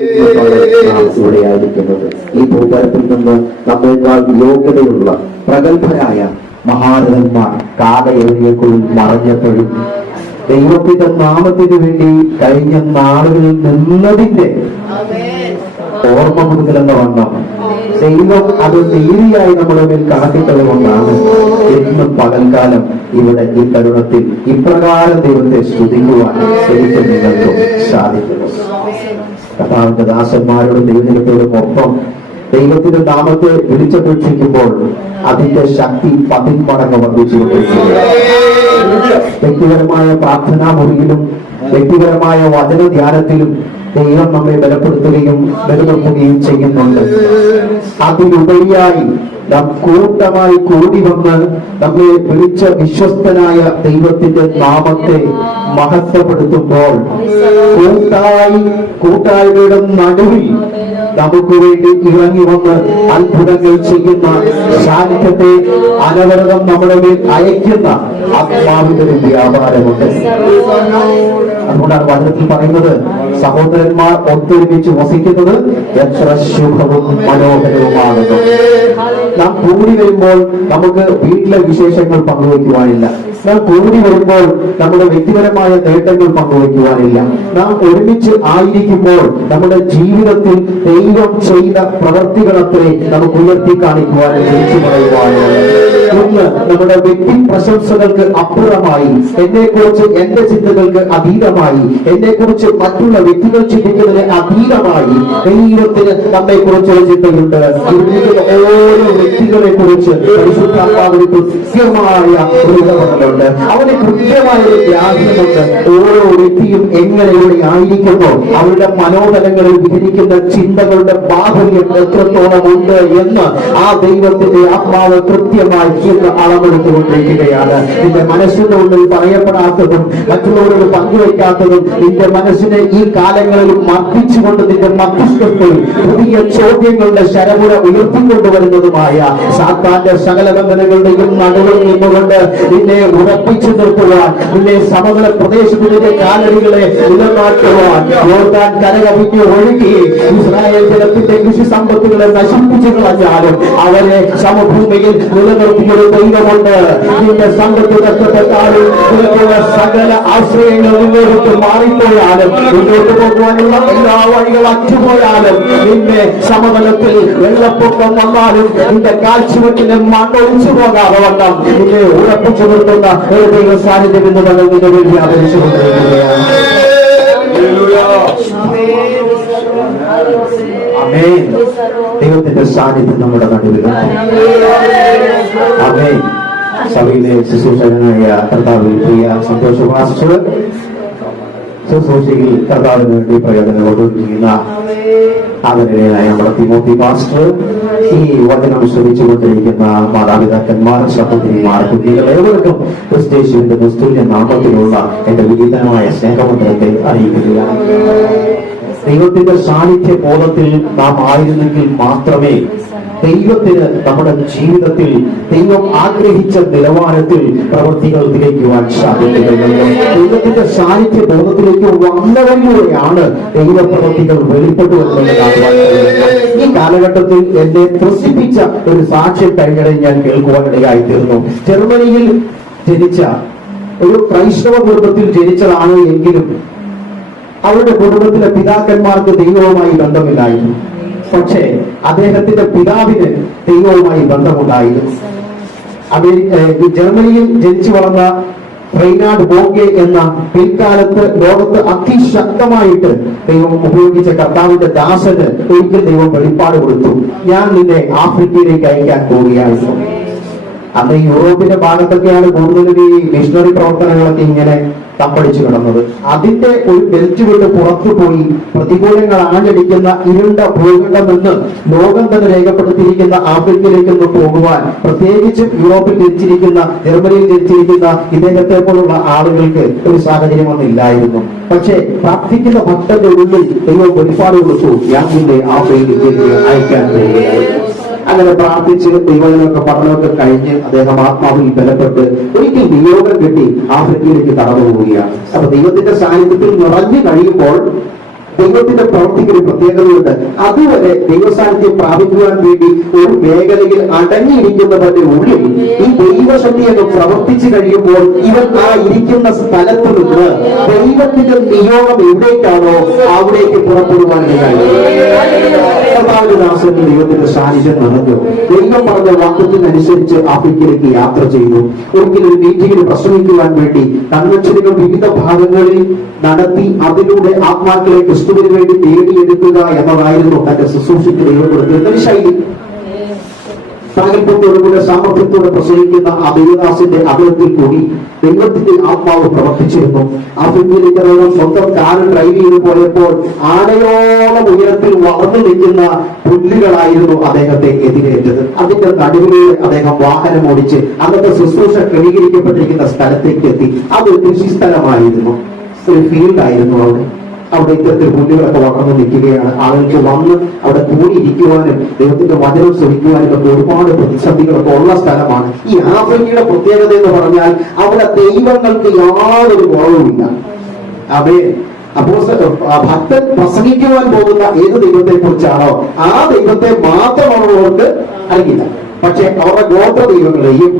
ഇവിടെയായിരിക്കുന്നത് ഈ ഭൂതലത്തിൽ നിന്ന് നമ്മേക്കാൾ യോഗ്യതയുള്ള പ്രഗത്ഭരായ മഹാരഥന്മാർ കാലയവരിയേക്കുള്ളിൽ മറഞ്ഞപ്പോഴും ദൈവത്തിന്റെ നാമത്തിന് വേണ്ടി കഴിഞ്ഞ നാളുകളിൽ നിന്നതിന്റെ ഓർമ്മ പുതുക്കലെന്ന വണ്ണം ദൈവം അത് നീതിയായി നമ്മുടെ മേൽ കാട്ടിത്തതുകൊണ്ടാണ് എന്നും പകൽക്കാലം ഇവിടെ ഈ തരുണത്തിൽ ഇപ്രകാരം ദൈവത്തെ സ്തുതിക്കുവാൻ എനിക്ക് നിങ്ങൾക്കും സാധിക്കുന്നു. കർത്താവിന്റെ ദാസന്മാരോടും ദൈവജനത്തോടും ഒപ്പം ദൈവത്തിന്റെ നാമത്തെ വിളിച്ചപേക്ഷിക്കുമ്പോൾ അതിന്റെ ശക്തി 10 മടങ്ങ് വർദ്ധിച്ചുകൊണ്ടിരിക്കുകയാണ്. വ്യക്തിപരമായ പ്രാർത്ഥനാ മുറിയിലും വ്യക്തിപരമായ വചന ധ്യാനത്തിലും ദൈവം നമ്മെ ബലപ്പെടുത്തുകയും ബലപ്പെടുത്തുകയും ചെയ്യുന്നുണ്ട്. അതിലുപരിയായി നാം കൂട്ടമായി കൂടി വന്ന് നമ്മെ വിളിച്ച വിശ്വസ്തനായ ദൈവത്തിന്റെ നാമത്തെ മഹത്വപ്പെടുത്തുമ്പോൾ കൂട്ടായ്മയുടെ നടുവിൽ നമുക്ക് വേണ്ടി ഇറങ്ങി വന്ന് അത്ഭുതങ്ങൾ ചെയ്യുന്ന സാന്നിധ്യത്തെ അനവരതം നമ്മുടെ മേൽ അയക്കുന്ന ആത്മാവിന്റെ ഒരു വ്യാപാരമുണ്ട്. അതുകൊണ്ടാണ് വചനത്തിൽ പറയുന്നത്, സഹോദരന്മാർ ഒത്തൊരുമിച്ച് വസിക്കുന്നത് എത്ര ശുഭവും മനോഹരവുമാകുന്നു. നാം കൂടി വരുമ്പോൾ നമുക്ക് വീട്ടിലെ വിശേഷങ്ങൾ പങ്കുവയ്ക്കുവാനില്ല. നാം കൂടി വരുമ്പോൾ നമ്മുടെ വ്യക്തിപരമായ നേട്ടങ്ങൾ പങ്കുവയ്ക്കുവാനില്ല. നാം ഒരുമിച്ച് ആയിരിക്കുമ്പോൾ നമ്മുടെ ജീവിതത്തിൽ ദൈവം ചെയ്ത പ്രവർത്തികളത്രേ നമുക്ക് ഉയർത്തി കാണിക്കുവാനും വിളിച്ചു പറയുവാനും. ഇന്ന് നമ്മുടെ വ്യക്തി പ്രശംസകൾക്ക് അപ്പുറമായി, എന്നെ കുറിച്ച് എന്റെ ചിന്തകൾക്ക് അതീതമായി, എന്നെ കുറിച്ച് മറ്റുള്ള വ്യക്തികൾ ചിന്തിക്കുന്നതിന് അതീതമായി ദൈവത്തിന് നമ്മെ കുറിച്ചൊരു ചിന്തയുണ്ട്. ഓരോ വ്യക്തികളെ കുറിച്ച് പരിശുദ്ധാത്മാവിന് കൃത്യമായ ഒരു ഇടപെടലുണ്ട്. അവന് കൃത്യമായ ഒരു ധ്യാനമുണ്ട്. ഓരോ വ്യക്തിയും എങ്ങനെ ഇവിടെ ആയിരിക്കുന്നു, അവരുടെ മനോതലങ്ങളിൽ വിഹരിക്കുന്ന ചിന്തകളുടെ ബാഹുല്യം എത്രത്തോളം ഉണ്ട് എന്ന് ആ ദൈവത്തിന്റെ ആത്മാവ് കൃത്യമായി ഇന്ന് അളവെടുത്തുകൊണ്ടിരിക്കുകയാണ്. നിന്റെ മനസ്സിന്റെ ഉള്ളിൽ പറയപ്പെടാത്തതും മറ്റുള്ളവരോട് പങ്കുവയ്ക്കാത്തതും നിന്റെ മനസ്സിനെ ഈ കാലങ്ങളിൽ മർദ്ദിച്ചുകൊണ്ട് നിന്റെ മസ്തിഷ്കത്തിൽ പുതിയ ചോദ്യങ്ങളുടെ ശരമുറ ഉയർത്തിക്കൊണ്ടുവരുന്നതുമായ സാത്താന്റെ സകല ബന്ധനങ്ങളുടെയും നടുവിൽ നിന്നുകൊണ്ട് നിന്നെ ഉറപ്പിച്ചു നിർത്തുവാൻ, നിന്നെ സമതല പ്രദേശത്തിന്റെ കാലടികളെ നിലമാറ്റുവാൻ യോർദാൻ കരകവിഞ്ഞ് ഒഴുകി ഇസ്രായേൽ ജനത്തിന്റെ കൃഷി സമ്പത്തുകളെ നശിപ്പിച്ചു കളഞ്ഞാലും അവരെ സമഭൂമിയിൽ നിലനിർത്തിയൊരു ദൈവമുണ്ട്. നിന്റെ സമ്പത്ത് നഷ്ടപ്പെട്ടാലും നിനക്കുള്ള സകല ആശ്രയങ്ങൾ മുന്നോട്ട് മാറിപ്പോയാലും മുന്നോട്ട് പോകുവാനുള്ള എല്ലാ വഴികൾ അറ്റുപോയാലും നിന്നെ സമതലത്തിൽ വെള്ളപ്പൊക്കം വന്നാലും നിന്റെ കാൽച്ചുവട്ടിന് മണ്ണൊഴിച്ചു പോകാതെ വണ്ണം നിന്നെ ഉറപ്പിച്ചു നിർത്തുന്ന ഒരു ദൈവ സാന്നിധ്യം എന്ന് പറഞ്ഞ നിന്റെ വേണ്ടി ആദരിച്ചുകൊണ്ടിരിക്കുകയാണ്. ദൈവത്തിന്റെ സാന്നിധ്യം നമ്മുടെ നടുവിലുണ്ട്. ആമേൻ. സഭയിലെ ശുശ്രൂഷകനായ കർത്താവിൽ പ്രിയ സന്തോഷ മാസ്റ്റർ ശുശ്രൂഷയിൽ കർത്താവിന് വേണ്ടി പ്രയോജനം കൊണ്ടുവരികയുന്ന ആദരണീയനായ നമ്മുടെ തിമോത്തി മാസ്റ്റർ, ഈ വചനം ശ്രമിച്ചുകൊണ്ടിരിക്കുന്ന മാതാപിതാക്കന്മാർ, സഹോദരിമാർ, കുട്ടികൾ ഏവർക്കും ക്രിസ്തേശുവിന്റെ നിസ്തുല്യ നാമത്തിലുള്ള എന്റെ വിവിധമായ സ്നേഹമന്ത്രത്തെ അറിയിക്കുകയാണ്. ദൈവത്തിന്റെ സാന്നിധ്യ ബോധത്തിൽ നാം ആയിരുന്നെങ്കിൽ മാത്രമേ ദൈവത്തിന് നമ്മുടെ ജീവിതത്തിൽ ദൈവം ആഗ്രഹിച്ച നിലവാരത്തിൽ പ്രവൃത്തികൾ തികയ്ക്കുവാൻ സാധിക്കുകയുള്ളൂ. ദൈവത്തിന്റെ സാന്നിധ്യ ബോധത്തിലേക്ക് വന്നവരിലൂടെയാണ് ദൈവപ്രവൃത്തികൾ വെളിപ്പെട്ടു വരുന്നത്. ഈ കാലഘട്ടത്തിൽ എന്നെ ത്രസിപ്പിച്ച ഒരു സാക്ഷ്യം കഴിഞ്ഞിടെ ഞാൻ കേൾക്കുവാനിടയായി തീർന്നു. ജർമ്മനിയിൽ ജനിച്ച ഒരു ക്രൈസ്തവ കുടുംബത്തിൽ ജനിച്ചതാണ് എങ്കിലും അവരുടെ കുടുംബത്തിലെ പിതാക്കന്മാർക്ക് ദൈവവുമായി ബന്ധമില്ലായിരുന്നു. പക്ഷേ അദ്ദേഹത്തിന്റെ പിതാവിന് ദൈവവുമായി ബന്ധമുണ്ടായിരുന്നു. ജർമ്മനിയിൽ ജനിച്ചു വളർന്ന റെയ്നാർഡ് ബോക്കെ എന്ന പിൽക്കാലത്ത് ലോകത്ത് അതിശക്തമായിട്ട് ദൈവം ഉപയോഗിച്ച കർത്താവിന്റെ ദാസന് ഒരിക്കൽ ദൈവം വെളിപ്പാട് കൊടുത്തു, ഞാൻ നിന്നെ ആഫ്രിക്കയിലേക്ക് അയക്കാൻ പോവുകയായിരുന്നു. അന്ന് യൂറോപ്പിന്റെ ഭാഗത്തൊക്കെയാണ് കൂടുതലും ഈ മിഷണറി പ്രവർത്തനങ്ങളൊക്കെ ഇങ്ങനെ തമ്പടിച്ചു കിടന്നത്. അതിന്റെ ഒരു ബെൽറ്റ് വിട്ട് പുറത്തു പോയി പ്രതികൂലങ്ങൾ ആഞ്ഞടിക്കുന്ന ഇരുണ്ട ഭൂഖണ്ഡമെന്ന് ലോകം തന്നെ രേഖപ്പെടുത്തിയിരിക്കുന്ന ആഫ്രിക്കയിലേക്ക് ഒന്ന് പോകുവാൻ, പ്രത്യേകിച്ച് യൂറോപ്പിൽ ജനിച്ചിരിക്കുന്ന, ജർമ്മനിയിൽ ജനിച്ചിരിക്കുന്ന ഇദ്ദേഹത്തെ പോലുള്ള ആളുകൾക്ക് ഒരു സാഹചര്യം ഒന്നില്ലായിരുന്നു. പക്ഷേ പ്രാർത്ഥിക്കുന്ന ഭക്തന്റെ ഉള്ളിൽ ദൈവം വെളിപ്പാട് കൊടുത്തു, ഞാൻ നിന്നെ ആഫ്രിക്കയിലേക്ക് അയക്കാൻ പോവുകയായിരുന്നു. അങ്ങനെ പ്രാർത്ഥിച്ച് ദൈവങ്ങളൊക്കെ പഠനമൊക്കെ കഴിഞ്ഞ് അദ്ദേഹം ആത്മാവിൽ ബലപ്പെട്ട് ഒരിക്കൽ നിയോഗം കിട്ടി ആഫ്രിക്കയിലേക്ക് കടന്നു പോവുകയാണ്. അപ്പൊ ദൈവത്തിന്റെ സാന്നിധ്യത്തിൽ നിറഞ്ഞു കഴിയുമ്പോൾ ദൈവത്തിന്റെ പ്രവൃത്തിക്ക് ഒരു പ്രത്യേകതയുണ്ട്. അതുവരെ ദൈവസാന്നിധ്യം പ്രാപിക്കുവാൻ വേണ്ടി ഒരു മേഖലയിൽ അടങ്ങിയിരിക്കുന്നവരുടെ ഉള്ളിൽ ഈ ദൈവശക്തി എന്ന് പ്രവർത്തിച്ചു കഴിയുമ്പോൾ ഇവൻ ആ ഇരിക്കുന്ന സ്ഥലത്ത് നിന്ന് ദൈവത്തിന്റെ നിയോഗം എവിടേക്കാണോ അവിടേക്ക് പുറപ്പെടുവാൻ ദാസന് ദൈവത്തിന്റെ സാന്നിധ്യം നടന്നു. ദൈവം പറഞ്ഞ വാക്യത്തിനനുസരിച്ച് ആഫ്രിക്കയിലേക്ക് യാത്ര ചെയ്തു. ഒരിക്കലും ഒരു മീറ്റിംഗിന് പ്രസംഗിക്കുവാൻ വേണ്ടി കൺവെൻഷനുകൾ വിവിധ ഭാഗങ്ങളിൽ നടത്തി അതിലൂടെ ആത്മാക്കളെ ക്രിസ്തുവിന് വേണ്ടി നേടിയെടുക്കുക എന്നതായിരുന്നു തന്റെ ശുശ്രൂഷയ്ക്ക് ദൈവം കൊടുത്തിരുന്ന ഒരു ശൈലി. സാങ്കല്പത്തോടുകൂടെ സാമർത്ഥ്യത്തോടെ പ്രസംഗിക്കുന്ന ആ ദൈവദാസിന്റെ അകലത്തിൽ കൂടി ദൈവത്തിന്റെ ആത്മാവ് പ്രവർത്തിച്ചിരുന്നു. ആഫ്രിക്കയിലേക്ക് അദ്ദേഹം സ്വന്തം കാറിൽ ഡ്രൈവ് ചെയ്ത് പോയപ്പോൾ ആനയോളം ഉയരത്തിൽ വളർന്നു നിൽക്കുന്ന പുല്ലുകളായിരുന്നു അദ്ദേഹത്തെ എതിരേറ്റത്. അതിന്റെ നടുവിലൂടെ അദ്ദേഹം വാഹനം ഓടിച്ച് അന്നത്തെ ശുശ്രൂഷ ക്രമീകരിക്കപ്പെട്ടിരിക്കുന്ന സ്ഥലത്തേക്ക് എത്തി. അത് കൃഷി സ്ഥലമായിരുന്നു, ഒരു ഫീൽഡായിരുന്നു. അവിടെ ഇത്തരത്തിൽ പുല്ലുകളൊക്കെ വളർന്നു നിൽക്കുകയാണ്. ആളുകൾക്ക് വന്ന് അവിടെ കൂടിയിരിക്കുവാനും ദൈവത്തിന്റെ വചനം ശ്രമിക്കുവാനും ഒക്കെ ഒരുപാട് പ്രതിസന്ധികളൊക്കെ ഉള്ള സ്ഥലമാണ്. ഈ ആഫ്രിക്കയുടെ പ്രത്യേകത എന്ന് പറഞ്ഞാൽ അവിടെ ദൈവങ്ങൾക്ക് യാതൊരു കുറവുമില്ല. അപ്പോ ഭക്തൻ പ്രസംഗിക്കുവാൻ പോകുന്ന ഏത് ദൈവത്തെ കുറിച്ചാണോ ആ ദൈവത്തെ മാത്രമുള്ളവർക്ക് അറിയില്ല. പക്ഷെ അവരുടെ ഗോത്ര ദൈവങ്ങളെയും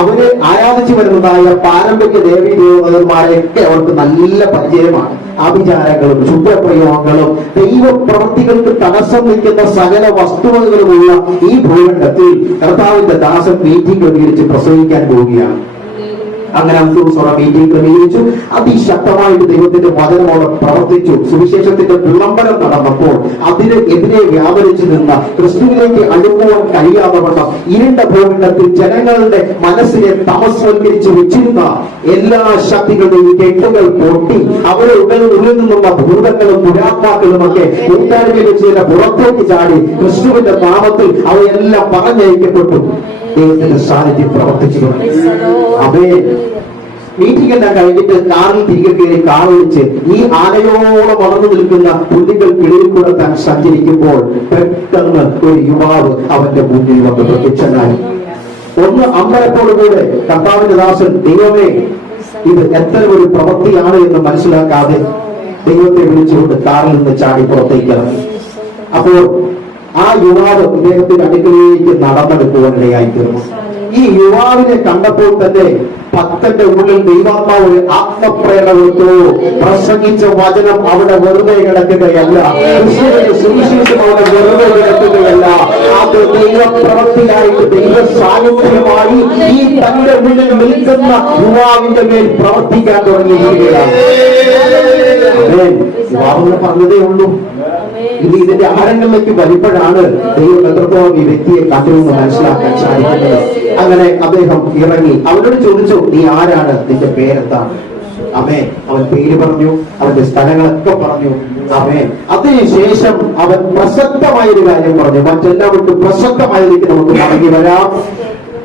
അവര് ആരാധിച്ചു വരുന്നതായ പാരമ്പര്യ ദേവീ ദേവതന്മാരെയൊക്കെ അവർക്ക് നല്ല പരിചയമാണ്. ആഭിചാരങ്ങളും ശുദ്ധപ്രയോഗങ്ങളും ദൈവപ്രവൃത്തികൾക്ക് തടസ്സം നിൽക്കുന്ന സകല വസ്തുവകകളുമുള്ള ഈ ഭൂഖണ്ഡത്തിൽ കർത്താവിന്റെ ദാസൻ മീറ്റിംഗ് ക്രമീകരിച്ച് പ്രസംഗിക്കാൻ പോവുകയാണ്. അങ്ങനെ 5 ദിവസം മീറ്റിംഗ് ക്രമീകരിച്ചു. അതിശക്തമായിട്ട് ദൈവത്തിന്റെ വചനമോടെ പ്രവർത്തിച്ചു. സുവിശേഷത്തിന്റെ വിളംബരം നടന്നപ്പോൾ അതിന് എതിരെ വ്യാപരിച്ചു നിന്ന ക്രിസ്തുവിലേക്ക് അടുക്കുവാൻ കഴിയാതെ വണ്ണം ഇരുണ്ട ഭൂഖണ്ഡത്തിൽ ജനങ്ങളുടെ മനസ്സിനെ തമസ്വൽക്കരിച്ച് വെച്ചിരുന്ന എല്ലാ ശക്തികളുടെയും കെട്ടുകൾ പൊട്ടി അവരുടെ ഉള്ളിൽ നിന്നുള്ള ഭൂതങ്ങളും പുരാത്മാക്കളും ഒക്കെ കൂട്ടായ്മയിൽ വെച്ച് പുറത്തേക്ക് ചാടി ക്രിസ്തുവിന്റെ നാമത്തിൽ അവയെല്ലാം പറഞ്ഞയക്കപ്പെട്ടു. ദൈവത്തിന്റെ സാന്നിധ്യം പ്രവർത്തിച്ചു. അവയെ മീറ്റിംഗ് എല്ലാം കഴിഞ്ഞിട്ട് കാറിൽ തിരികെ കയറി കാർ വിളിച്ച് ഈ ആനയോളം വളർന്നു നിൽക്കുന്ന പുല്ലുകൾക്കിടയിൽ കൂടെ താൻ സഞ്ചരിക്കുമ്പോൾ പെട്ടെന്ന് ഒരു യുവാവ് അവന്റെ മുന്നിൽ വന്ന് പ്രത്യക്ഷനായി. ഒന്ന് അമ്പലത്തോടുകൂടെ കർത്താവിന്റെ ദാസൻ ദൈവമേ ഇത് എത്ര ഒരു പ്രവൃത്തിയാണ് എന്ന് മനസ്സിലാക്കാതെ ദൈവത്തെ വിളിച്ചുകൊണ്ട് കാറിൽ നിന്ന് ചാടി പുറത്തേക്ക് ഇറങ്ങി. അപ്പോൾ ആ യുവാവ് ഇദ്ദേഹത്തിന്റെ അടുക്കളയിലേക്ക് നടന്നെടുക്കുവാനിടയായി തീർന്നു. ഈ യുവാവിനെ കണ്ടപ്പോൾ തന്നെ ഭക്തന്റെ ഉള്ളിൽ ദൈവാത്മാവ് ഒരു ആത്മപ്രേരണ കൊടുത്തു. പ്രസംഗിച്ച വചനം അവിടെ വെറുതെ കിടക്കുകയല്ല, സുവിശേഷം അവിടെ വെറുതെ കിടക്കുകയല്ല, അത് ദൈവപ്രവൃത്തിയായിട്ട് ദൈവ സാന്നിധ്യമായി ഈ തന്റെ ഉള്ളിൽ നിൽക്കുന്ന യുവാവിന്റെ മേൽ പ്രവർത്തിക്കാൻ തുടങ്ങിയിരിക്കുകയാണ്. യുവാവെന്ന് പറഞ്ഞതേ ഉള്ളൂ. ഇനി ഇതിന്റെ ആഴങ്ങളിലേക്ക് വരുമ്പോഴാണ് ദൈവം എത്രത്തോളം ഈ വ്യക്തിയെ കണ്ടുവെന്ന് മനസ്സിലാക്കാൻ സാധിക്കുന്നത്. അങ്ങനെ അദ്ദേഹം ഇറങ്ങി അവനോട് ചോദിച്ചു, നീ ആരാണ്, നിന്റെ പേരെന്താണ്? അവൻ പേര് പറഞ്ഞു, അവന്റെ സ്ഥലങ്ങളൊക്കെ പറഞ്ഞു. അതിനുശേഷം അവൻ പ്രസക്തമായൊരു കാര്യം പറഞ്ഞു. മറ്റെല്ലാവർക്കും പ്രസക്തമായതിലേക്ക് നമുക്ക് മടങ്ങി വരാം.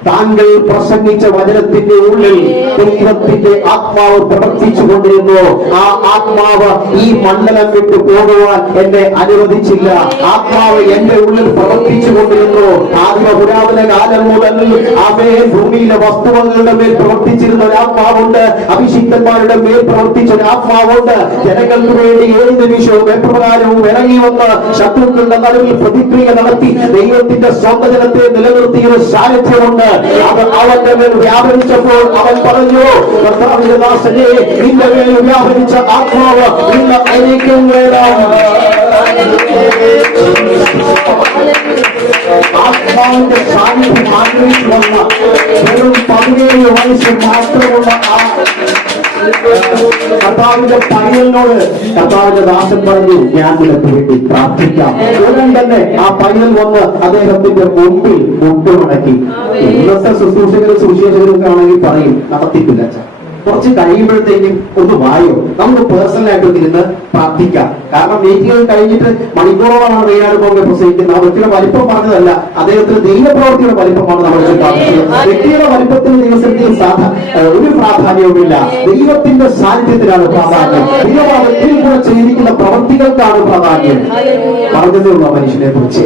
താങ്കൾ പ്രസംഗിച്ച വചനത്തിന്റെ ഉള്ളിൽ ദൈവത്തിന്റെ ആത്മാവ് പ്രവർത്തിച്ചുകൊണ്ടിരുന്നു. ആ ആത്മാവ് ഈ മണ്ഡലം വിട്ടു പോകുവാൻ എന്നെ അനുവദിച്ചില്ല. ആത്മാവ് എന്റെ ഉള്ളിൽ പ്രവർത്തിച്ചുകൊണ്ടിരുന്നു. ആദ്യ പുരാതന കാലം മുതൽ അവയെ ഭൂമിയിലെ വസ്തുവകളുടെ മേൽ പ്രവർത്തിച്ചിരുന്ന ഒരു ആത്മാവുണ്ട്. അഭിഷിക്തന്മാരുടെ മേൽ പ്രവർത്തിച്ച ഒരു ആത്മാവുണ്ട്. ജനങ്ങൾക്ക് വേണ്ടി ഏത് നിമിഷവും എപ്രകാരവും ഇറങ്ങി വന്ന് ശത്രുക്കളുടെ നടുവിൽ പ്രതിക്രിയ നടത്തി ദൈവത്തിന്റെ സ്വന്തം ജനത്തെ നിലനിർത്തിയ ഒരു സാന്നിധ്യമുണ്ട്. അത് അവന്റെ മേൽ വ്യാപരിച്ചപ്പോൾ അവൻ പറഞ്ഞു, കർത്താവിന്റെ ദാസനെ, നിന്റെ മേൽ വ്യാപരിച്ച ആത്മാവ് ഇന്ന് എനിക്കും വേണം. ആത്മാവിന്റെ സാന്നിധ്യം ആഗ്രഹിച്ചു വന്ന വെറും 17 വയസ്സ് മാത്രമുള്ള ആ കർത്താവിന്റെ പയ്യലിനോട് കർത്താവിന്റെ ദാസൻ പറഞ്ഞു, ഞാൻ നിനക്ക് വേണ്ടി പ്രാർത്ഥിക്കാം. ഉടൻ തന്നെ ആ പയ്യൽ വന്ന് അദ്ദേഹത്തിന്റെ മുമ്പിൽ മുട്ടുമടക്കി. ഇന്നത്തെ ശുശ്രൂഷകരും സുവിശേഷകരൊക്കെ ആണെങ്കിൽ പറയും, നടത്തിക്കില്ല. കുറച്ച് കഴിയുമ്പോഴത്തേക്കും ഒന്ന് വായോ, നമുക്ക് പേഴ്സണലായിട്ട് ഇരുന്ന് പ്രാർത്ഥിക്കാം. കാരണം മീറ്റിംഗ് കഴിഞ്ഞിട്ട് മണിക്കൂറോളമാണ് റെയ്യാട് പോകുമ്പോൾ പ്രസംഗിക്കുന്നത്. ആ വ്യക്തിയുടെ വലിപ്പം പറഞ്ഞതല്ല, അദ്ദേഹത്തിന് ദൈവപ്രവൃത്തിയുടെ വലിപ്പമാണ് നമ്മൾ പ്രാർത്ഥിക്കുന്നത്. വ്യക്തിയുടെ വലിപ്പത്തിന് ദൈവത്തിൽ ഒരു പ്രാധാന്യവുമില്ല. ദൈവത്തിന്റെ സാന്നിധ്യത്തിലാണ് പ്രാധാന്യം. ദൈവത്തിൽ കൂടെ ചെയ്തിരിക്കുന്ന പ്രവൃത്തികൾക്കാണ് പ്രാധാന്യം. പറഞ്ഞതേ ഉള്ള മനുഷ്യനെ കുറിച്ച്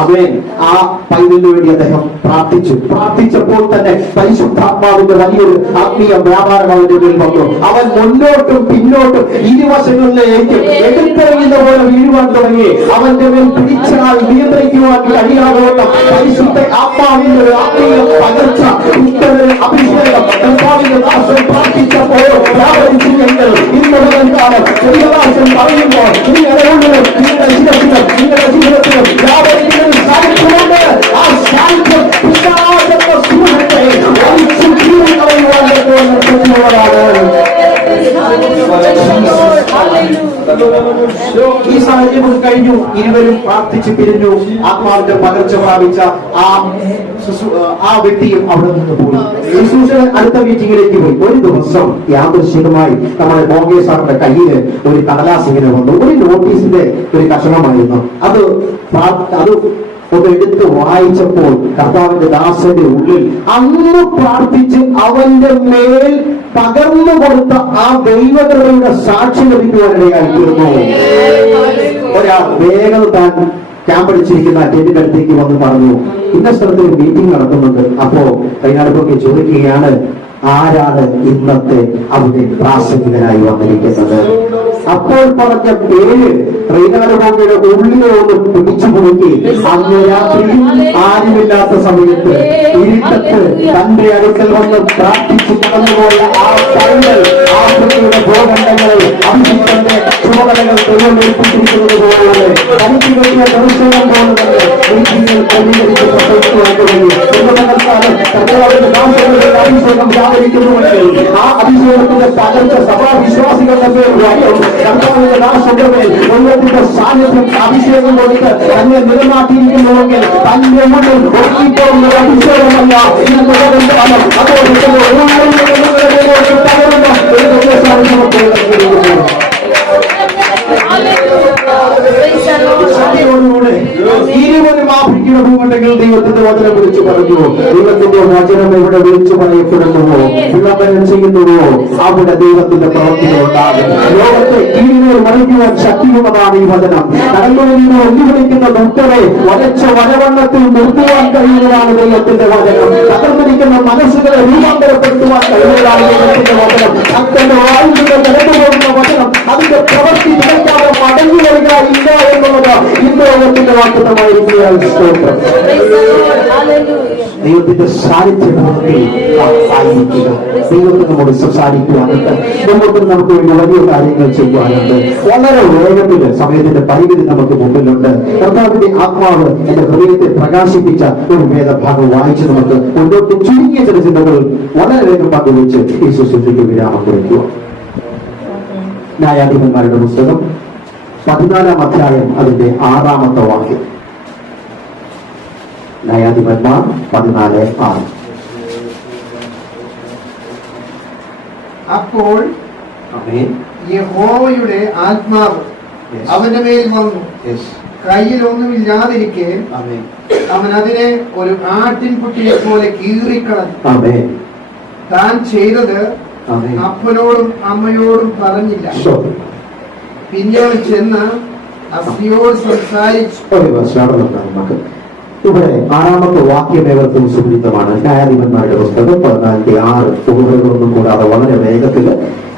അവൻ ആ പൈതലിന് വേണ്ടി അദ്ദേഹം പ്രാർത്ഥിച്ചപ്പോൾ തന്നെ പരിശുദ്ധാത്മാവിന്റെ വലിയൊരു ആത്മീയ വ്യാപാരം അവന്റെ മേൽ വന്നു. അവൻ മുന്നോട്ടും പിന്നോട്ടും ഇരുവശങ്ങളിലേക്ക് എടുത്തെറിയുന്ന പോലെ വീഴുവാൻ തുടങ്ങി. അവന്റെ മേൽ പിടിച്ചാൽ നിയന്ത്രിക്കുവാൻ കഴിയാതെ പരിശുദ്ധ ആത്മാവിന്റെ ഒരു ആത്മീയ പകർച്ച, അഭിഷേകം പ്രാർത്ഥിച്ചപ്പോൾ ഇന്നുള്ളവൻ കാലം ദൈവദാസൻ പറയുമ്പോൾ നിങ്ങളുടെ ജീവിതത്തിലും സാധിക്കുന്നുണ്ട്. ആ സാധിക്കും സുഹൃത്തെ വലിച്ചു കീഴിക്കളയുവാൻ ഈ സാഹചര്യം കഴിഞ്ഞു. ഇരുവരും പ്രാർത്ഥിച്ച് പിരിഞ്ഞു. ആത്മാവിന്റെ പകർച്ച പ്രാപിച്ച ആ വ്യക്തിയും അവിടെ നിന്ന് പോയി. ശുശ്രൂഷകൻ അടുത്ത മീറ്റിംഗിലേക്ക് പോയി. ഒരു ദിവസം യാദൃശ്ചികമായി നമ്മുടെ മോഹേ സാറിന്റെ കയ്യില് ഒരു കടലാസ് ഇങ്ങനെ വന്നു. ഒരു നോട്ടീസിന്റെ ഒരു കഷണമായിരുന്നു അത്. ഒന്ന് എടുത്ത് വായിച്ചപ്പോൾ കർത്താവിന്റെ ദാസന്റെ ഉള്ളിൽ അന്ന് പ്രാർത്ഥിച്ച് അവന്റെ മേൽ പകർന്നു കൊടുത്ത ആ ദൈവകൃപയുടെ സാക്ഷി ലഭിക്കുവാനിടയായി തീർന്നു. ഒരാൾ വേഗം താൻ ക്യാമ്പടിച്ചിരിക്കുന്ന ടെന്റിന്റെ അടുത്തേക്ക് വന്ന് പറഞ്ഞു, ഇന്ന സ്ഥലത്ത് ഒരു മീറ്റിംഗ് നടക്കുന്നുണ്ട്. അപ്പോ കൈനാടുപ്പൊക്കെ ചോദിക്കുകയാണ്, ആരാണ് ഇന്നത്തെ അവിടെ പ്രാസംഗികനായി വന്നിരിക്കുന്നത്? അപ്പോൾ പറഞ്ഞ പേര് റെയ്നാടുബോഗയുടെ ഉള്ളിലെ ഒന്ന് പിടിച്ചു കൊടുക്കി. അന്ന് രാത്രി ആരുമില്ലാത്ത സമയത്ത് ഇരുട്ടത്ത് തന്റെ അടുക്കൽ വന്ന് പ്രാർത്ഥിച്ചു കടന്നുപോയ ആ പൈതൽ ആഫ്രിക്കയുടെ ഭൂഖണ്ഡങ്ങളിൽ അഭിഷിക്തന്റെ ചുമതലകൾ തൊഴിലേൽപ്പിച്ചിരിക്കുന്നത് പോലെ തനിക്ക് വലിയ ദർശനം പോലെ തന്നെ മീറ്റിംഗിൽ ക്രമീകരിച്ച് പ്രസംഗിക്കുവാൻ തുടങ്ങി. ഉന്നതകാലം കർത്താവിന്റെ ദാസങ്ങളുടെ അഭിഷേകം വ്യാപരിക്കുന്നുവെങ്കിൽ ആ അഭിഷേകത്തിന്റെ പകർച്ച സഭാവിശ്വാസികളുടെ പേര് കർത്താവിന്റെ ദാസന്റെ മേൽ ദൈവത്തിന്റെ സാന്നിധ്യം അഭിഷേകം കൊടുത്ത് തന്നെ നിലനാട്ടിയിരിക്കുന്നുവെങ്കിൽ തന്റെ ഉള്ളിൽ ഒഴുകിപ്പോകുന്ന അഭിഷേകമല്ല ഇരുവരും ആഫ്രിക്കയുടെ ഭൂഖണ്ഡങ്ങളിൽ ദൈവത്തിന്റെ വചനം വിളിച്ചു പറഞ്ഞു. ദൈവത്തിന്റെ വചനം എവിടെ വിളിച്ചു പറയപ്പെടുന്നുവോ, വിളംബരം ചെയ്യുന്നുവോ, അവിടെ ദൈവത്തിന്റെ പ്രവർത്തികൾ ഉണ്ടാകും. ലോകത്തെ കീഴിൽ മറിക്കുവാൻ ശക്തിയുള്ളതാണ് ഈ വചനം. കടങ്ങളിൽ നിന്ന് വെല്ലുവിളിക്കുന്ന ദുഷ്ടരെ വരച്ച വരവണ്ണത്തിൽ നിർത്തുവാൻ കഴിയുന്നതാണ് ദൈവത്തിന്റെ വചനം. തകർന്നിരിക്കുന്ന മനസ്സുകളെ രൂപാന്തരപ്പെടുത്തുവാൻ കഴിയുന്നതാണ് ദൈവത്തിന്റെ വചനം. അത്തന്റെ വായുകൾ കടന്നു പോകുന്ന വചനം അതിന്റെ പ്രവൃത്തി നിലയ്ക്കാതെ മടങ്ങി വരിക ഇല്ല എന്നുള്ളത് ഇന്ന് ദൈവത്തിന്റെ വാക്തമായിരിക്കുകയാണ്. ദൈവത്തിന്റെ സാന്നിധ്യത്തിൽ ആയിരിക്കുക. ദൈവത്തിന് നമ്മോട് സംസാരിക്കുവാനുണ്ട്. നമുക്ക് വേണ്ടി വലിയ കാര്യങ്ങൾ ചെയ്യുവാനുണ്ട്. വളരെ വേഗത്തിൽ സമയത്തിന്റെ പരിമിതി നമുക്ക് മുമ്പിലുണ്ട്. കർത്താവിന്റെ ആത്മാവ് എന്റെ ഹൃദയത്തെ പ്രകാശിപ്പിച്ച ഒരു വേദഭാഗം വായിച്ച് നമുക്ക് മുന്നോട്ട് ചുരുങ്ങിയ ചില ചിന്തകൾ വളരെ വേഗം പങ്കുവെച്ച് ഈ ശുശ്രൂഷയ്ക്ക് വിരാമം കുറിക്കുക. ന്യായാധിപന്മാരുടെ പുസ്തകം 14-ാം അധ്യായം അതിന്റെ 6-ാമത്തെ വാക്യം. ന്യായാധിപന്മാർ 14:6. അപ്പോൾ യഹോവയുടെ ആത്മാവ് അവന്റെ മേൽ വന്നു. കയ്യിലൊന്നുമില്ലാതിരിക്കെ അവൻ അതിനെ ഒരു ആട്ടിൻകുട്ടിയെ പോലെ കീറിക്കളഞ്ഞു. താൻ ചെയ്തത് അപ്പനോടും അമ്മയോടും പറഞ്ഞില്ല. പിന്നെ അവൻ ചെന്ന് അസ്തിയോട് സംസാരിച്ചു. ഇവിടെ 6-ാമത്തെ വാക്യം ഏവർക്കും സുപരിതമാണ്. ന്യായാധിപന്മാരുടെ പുസ്തകം 14:6. ഉപകരണമൊന്നും കൂടാതെ വളരെ വേഗത്തിൽ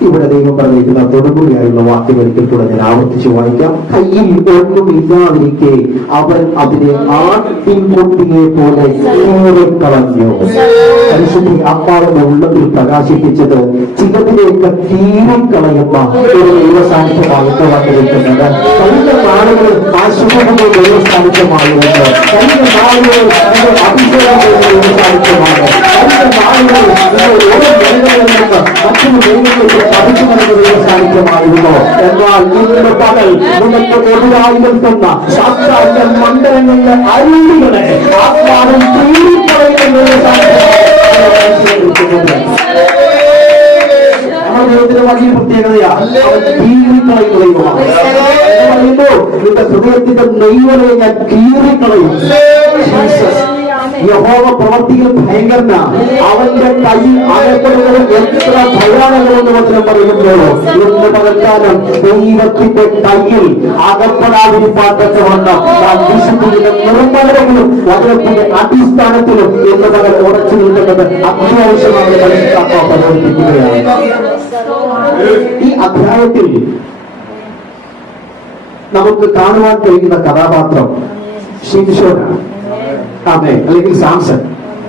ഇവിടെ ദൈവം പറഞ്ഞിരിക്കുന്ന തൊടുപുടിയായുള്ള വാക്യം ഒരിക്കൽ കൂടെ ഞാൻ ആവർത്തിച്ച് വായിക്കാം. കയ്യിൽ ഒന്നും ഇല്ലാതിരിക്കെ അവൻ അതിനെ ആട്ടിൻകുട്ടിയെ പോലെ കീറിക്കളഞ്ഞു. പരിശുദ്ധി ആത്മാവിന്റെ ഉള്ളത്തിൽ പ്രകാശിപ്പിച്ചത് ചിലതിലേക്ക് കീറിക്കളയുന്ന ഒരു ദൈവസാന്നിധ്യമായിട്ട് വന്നിരിക്കുന്നത്. കഴിഞ്ഞ നാളുകളിൽ ആശുപത്രികൾ ദൈവസാന്നിധ്യമായിരുന്നു. കഴിഞ്ഞ നാളുകളിൽ അഭിഷേകം ദൈവസാന്നിധ്യമാണ്. കഴിഞ്ഞ നാളുകളിൽ ഓരോ മേഖലകളിൽ നിന്ന് മറ്റൊരു മേഖലയിലേക്ക് പഠിച്ചു നൽകുന്ന സാന്നിധ്യമായിരുന്നു. എന്നാൽ ഇന്ന് പകൽ നമുക്ക് എതിരായി നിൽക്കുന്ന സാക്ഷാത്യ മണ്ഡലങ്ങളിലെ അരുവികളെ ആത്മാവിൽ തീരിക്കളയുന്ന നമ്മുടെ ദൈവത്തിന്റെ വലിയ പ്രത്യേകതയാണ്. പറയുന്നു നിന്റെ ഹൃദയത്തിന്റെ നെയ്വനെ ഞാൻ കീറിക്കളയും. യഹോവ പ്രവർത്തികൾ ഭയങ്കരനാണ്. അവന്റെ കയ്യിൽ അകപ്പെടുന്നത് എത്ര ഭയാനകമെന്ന് വചനം പറയുമ്പോഴോ ഇന്ന് പകൽക്കാലം ദൈവത്തിന്റെ കയ്യിൽ അകപ്പെടാതിരിപ്പാത്തവണ്ണം വിശുദ്ധിയുടെ നിർമ്മലതയിലും വചനത്തിന്റെ അടിസ്ഥാനത്തിലും എന്ന് പകൽ ഉറച്ചു നിൽക്കുന്നത് അത്യാവശ്യമായി പരിശുദ്ധാത്മാവ് പ്രവർത്തിക്കുകയാണ്. ഈ അധ്യായത്തിൽ നമുക്ക് കാണുവാൻ കഴിയുന്ന കഥാപാത്രം ശിംശോനാണ്. അതെ, അല്ലെങ്കിൽ സാംസൺ.